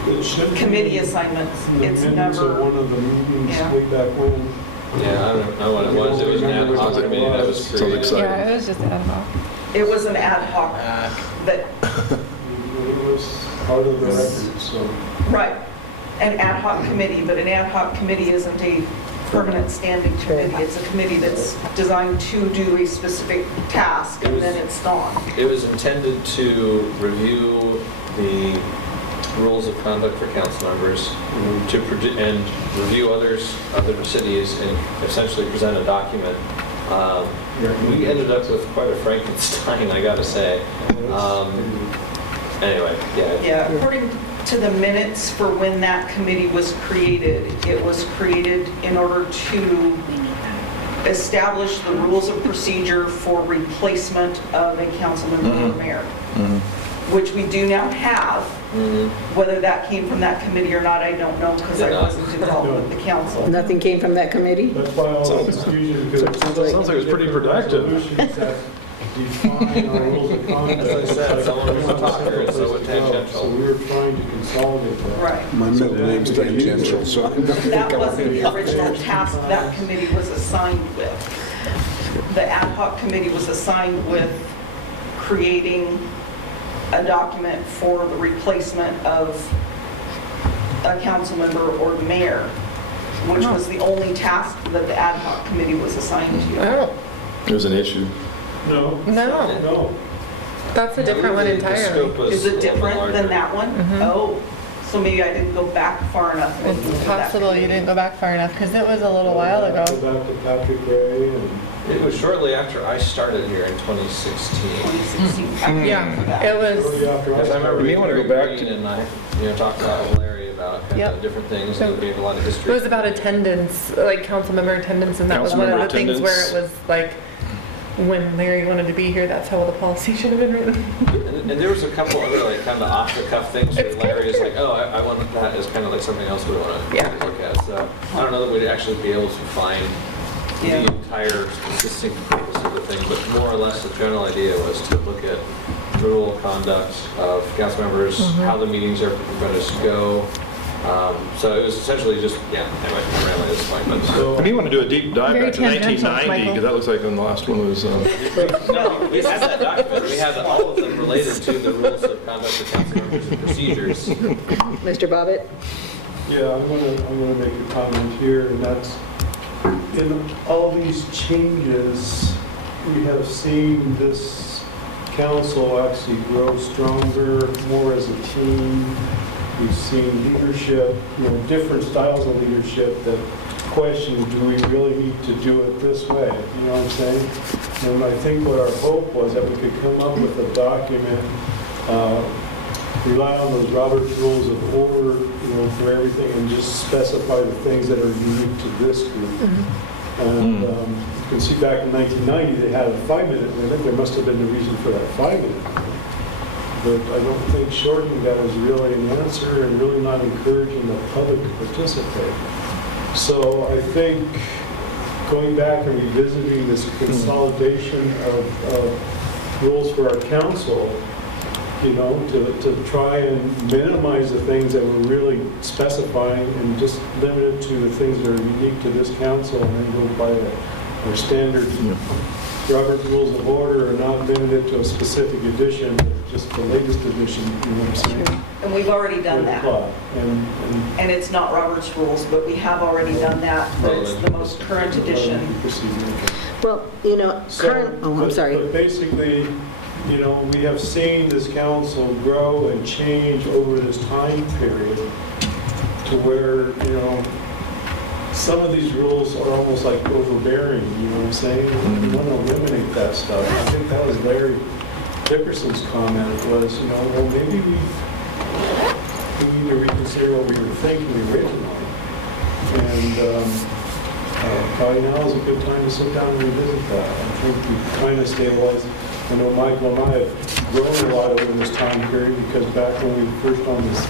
It should be committee assignments, in the it's minutes of never, one of the meetings Yeah. way back when. Yeah, I don't know what it was. It was an ad hoc committee that was Sounds created. exciting. Yeah, it was just ad hoc. it was an ad hoc that, It was part of the record, so. right, an ad hoc committee, but an ad hoc committee isn't a permanent standing committee. It's a committee that's designed to do a specific task, and then it's gone. It was intended to review the rules of conduct for council members, and review other cities, and essentially present a document. We ended up with quite a Frankenstein, I gotta say. Anyway, yeah. Yeah, according to the minutes for when that committee was created, it was created in order to establish the rules of procedure for replacement of a council member or mayor, which we do now have. Whether that came from that committee or not, I don't know, because I Did not. wasn't involved with the council. Nothing came from that committee? That's why all the confusion, because it Sounds like it was pretty productive. Resolutions that define our rules of conduct. As I said, someone was a talker, and so was tangential. So we were trying to consolidate that. Right. My middle name's tangential, so I don't think That I want wasn't the original task that committee was assigned with. The ad hoc committee was assigned with creating a document for the replacement of a council member or the mayor, which was the only task that the ad hoc committee was assigned to. Oh, It was an issue. No, no, no. that's a different one The entirely. scope was Is a it little bit different larger. than that one? Oh, so maybe I didn't go back far enough. and look It's at that possible you committee. didn't go back far enough, because it was a little while ago. Go back to Patrick Ray and. It was shortly after I started here in 2016. 2016. I can Yeah, remember that. it was, Early after Because I remember You may being wanna very go back green, to- and I, talked about Larry about kind Yep. of different things, and we had a lot of it history. was about attendance, like council member attendance, and that was Council one of member the things where attendance. it was like, when Larry wanted to be here, that's how the policy should have been written. And there was a couple other like kind of off the cuff things where It's kinda Larry is true. like, oh, I want that as kind of like something else we want to Yeah. look at. So I don't know that we'd actually be able to find Yeah. the entire specific purpose of the thing, but more or less the general idea was to look at the rule of conduct of council members, how the meetings are going to go. So it was essentially just, yeah, anyway, I ran away this point, but. So, I mean, you want to do a deep dive Very back to tangential, 1990, Michael. because that looks like when the last one was, No, we had that document, we had all of them related to the rules of conduct for council members and procedures. Mr. Bobbitt? yeah, I'm gonna make a comment here, and that's, in all these changes, we have seen this council actually grow stronger, more as a team. We've seen leadership, different styles of leadership that question, do we really need to do it this way? You know what I'm saying? And I think what our hope was that we could come up with a document, rely on those Robert's Rules of Order, for everything, and just specify the things that are unique to this group. And you can see back in 1990, they had a 5-minute limit. There must have been a reason for that 5-minute limit. But I don't think shortening that is really an answer and really not encouraging the public to participate. So I think going back and revisiting this consolidation of rules for our council, to try and minimize the things that we're really specifying and just limit it to the things that are unique to this council and then go by our standard Robert's Rules of Order are not limited to a specific edition, just the latest edition, you know what I'm saying? And we've already done that. And And it's not Robert's Rules, but we have already done that, but it's the most current edition. Well, I'm sorry. But basically, we have seen this council grow and change over this time period to where, some of these rules are almost like overbearing, you know what I'm saying? We want to eliminate that stuff. I think that was Larry Dickerson's comment was, well, maybe we need to reconsider what we were thinking originally. And probably now is a good time to sit down and revisit that. I think we've kind of stabilized. I know Michael and I have grown a lot over this time period because back when we were first on this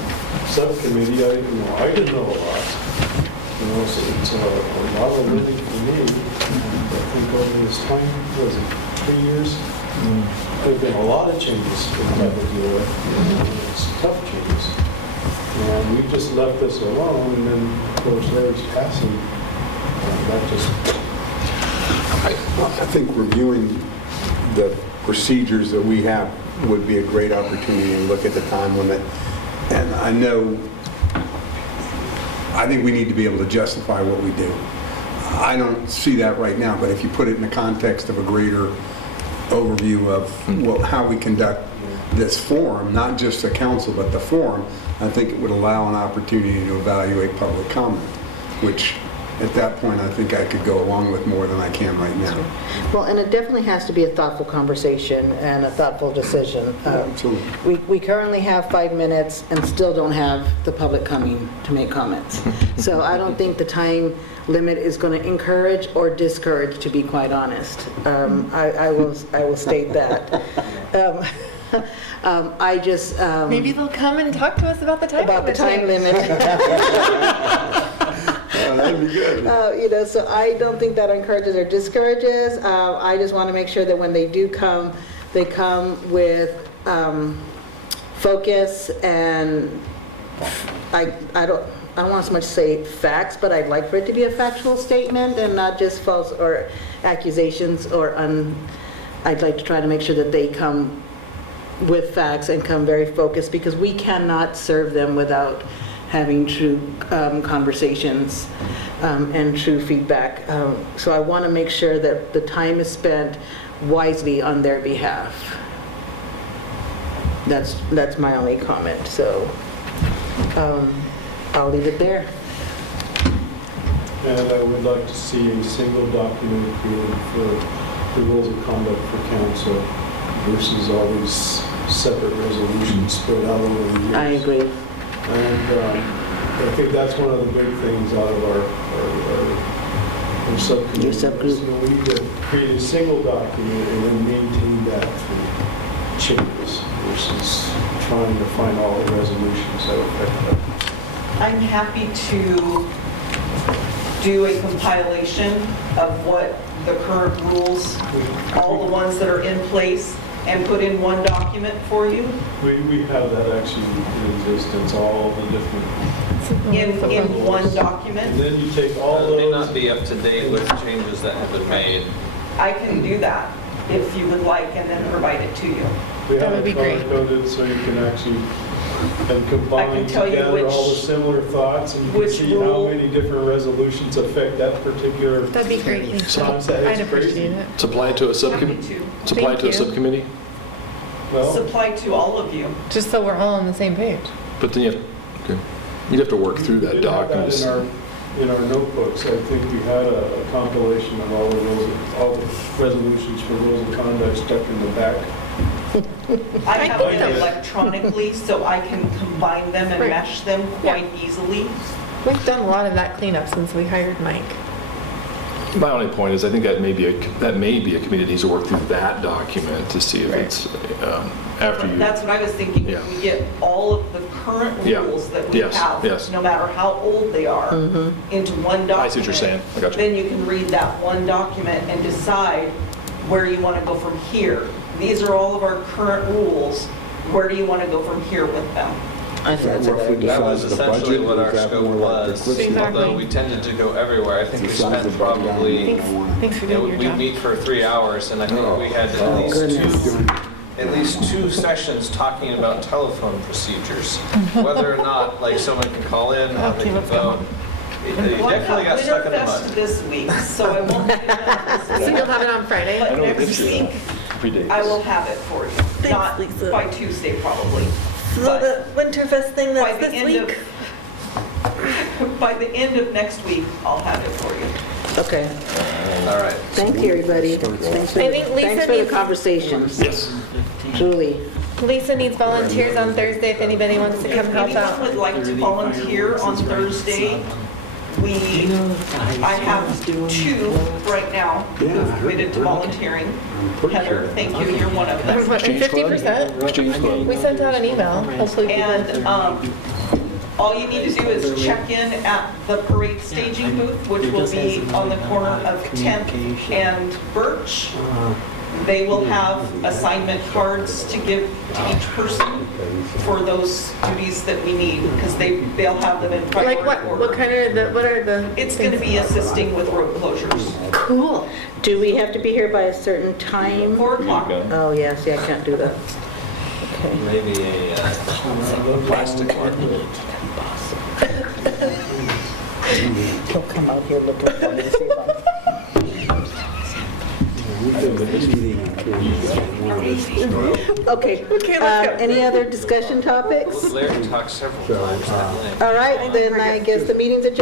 subcommittee, I didn't know a lot. So it's a lot of learning for me. And I think over this time, was it 3 years? There have been a lot of changes that we have to deal with. It's tough changes. And we just left this alone, and then, of course, Larry's passing. That just... I think reviewing the procedures that we have would be a great opportunity and look at the time limit. And I think we need to be able to justify what we do. I don't see that right now, but if you put it in the context of a greater overview of how we conduct this forum, not just the council, but the forum, I think it would allow an opportunity to evaluate public comment, which at that point, I think I could go along with more than I can right now. Well, and it definitely has to be a thoughtful conversation and a thoughtful decision. Absolutely. We currently have 5 minutes and still don't have the public coming to make comments. So I don't think the time limit is going to encourage or discourage, to be quite honest. I will state that. I just... Maybe they'll come and talk to us about the time about the time limit. That'd be good. So I don't think that encourages or discourages. I just want to make sure that when they do come, they come with focus, and I don't want so much to say facts, but I'd like for it to be a factual statement and not just false or accusations I'd like to try to make sure that they come with facts and come very focused, because we cannot serve them without having true conversations and true feedback. So I want to make sure that the time is spent wisely on their behalf. That's my only comment. So I'll leave it there. And I would like to see a single document created for the rules of conduct for council versus all these separate resolutions spread out over the years. I agree. And I think that's one of the big things out of our or subcommittees. Your subgroup. So we need to create a single document and then maintain that through changes versus trying to find all the resolutions that affect that. I'm happy to do a compilation of what the current rules, all the ones that are in place, and put in one document for you, We have that actually in existence, all the different, in one and document. then you take all It may those. not be up to date with changes that have been made. I can do that if you would like, and then provide it to you. We That have would it be great. color-coded so you can actually and I combine can tell you together all the which- similar thoughts, and you can which see how rule- many different resolutions affect that particular. That'd be great, thank you. concept. I'd It's crazy. appreciate it. Supply it to a Happy subcommittee? to. Supply it to a Thank you. subcommittee? Well, Supply to all of you. Just so we're all on the same page. But then you'd have to work through that we have document. that in our notebooks. I think we had a compilation of all the rules, all the resolutions for rules of conduct stuck in the back. I have them electronically, so I can combine them and Right. mesh them quite easily. We've done a lot of that cleanup since we hired Mike. My only point is, I think that may be a committee that needs to work through that document to see if it's, after you. That's what I was thinking, Yeah. we get all of the current Yeah. rules that we Yes, have, yes. no matter how old they are, into one document. I see what you're saying. I got you. Then you can read that one document and decide where you want to go from here. These are all of our current rules. Where do you want to go from here with them? I think that's a good Roughly idea. That was Besides the essentially budget, what or our is that scope more like the was, Christmas? Exactly. although we tended to go everywhere. I think we Besides spent the budget, probably, Thanks, thanks for you know, doing your we job. meet for 3 hours, and I think we had Oh, at least two sessions talking about telephone procedures, whether or not, like, someone can call in, how they Okay, can let's go. vote. They Well, I've definitely got stuck in the Winterfest mud. this week, so I won't do that this So week. you'll have it on Friday? But next week, Predates. I will have it for you. Thanks, Not Lisa. by Tuesday, probably. So But the Winterfest thing, by that's the this end week? By the end of next week, I'll have it for you. Okay, All right. thank you, everybody. Thanks for I think Lisa thanks for the needs- conversations. Yes. Truly. Lisa needs volunteers on Thursday if anybody wants to come If help anyone out. would like to volunteer on Thursday, I have 2 right now who have committed to volunteering. Heather, thank you, you're one of them. 50%? We sent out an email, hopefully people. And all you need to do is check in at the parade staging booth, which will be on the corner of 10th and Birch. They will have assignment cards to give to each person for those duties that we need, because they'll have them in Like priority what order. kind of, what are the? It's going to be assisting with road closures. Cool. Do we have to be here by a certain time? 4 o'clock. Oh, yeah, see, I can't do that. Okay. Maybe a plastic one. He'll come out here looking for me, see if I'm... Okay, any other discussion topics? Larry talked several times that night. All right, then I guess the meeting's adjourned.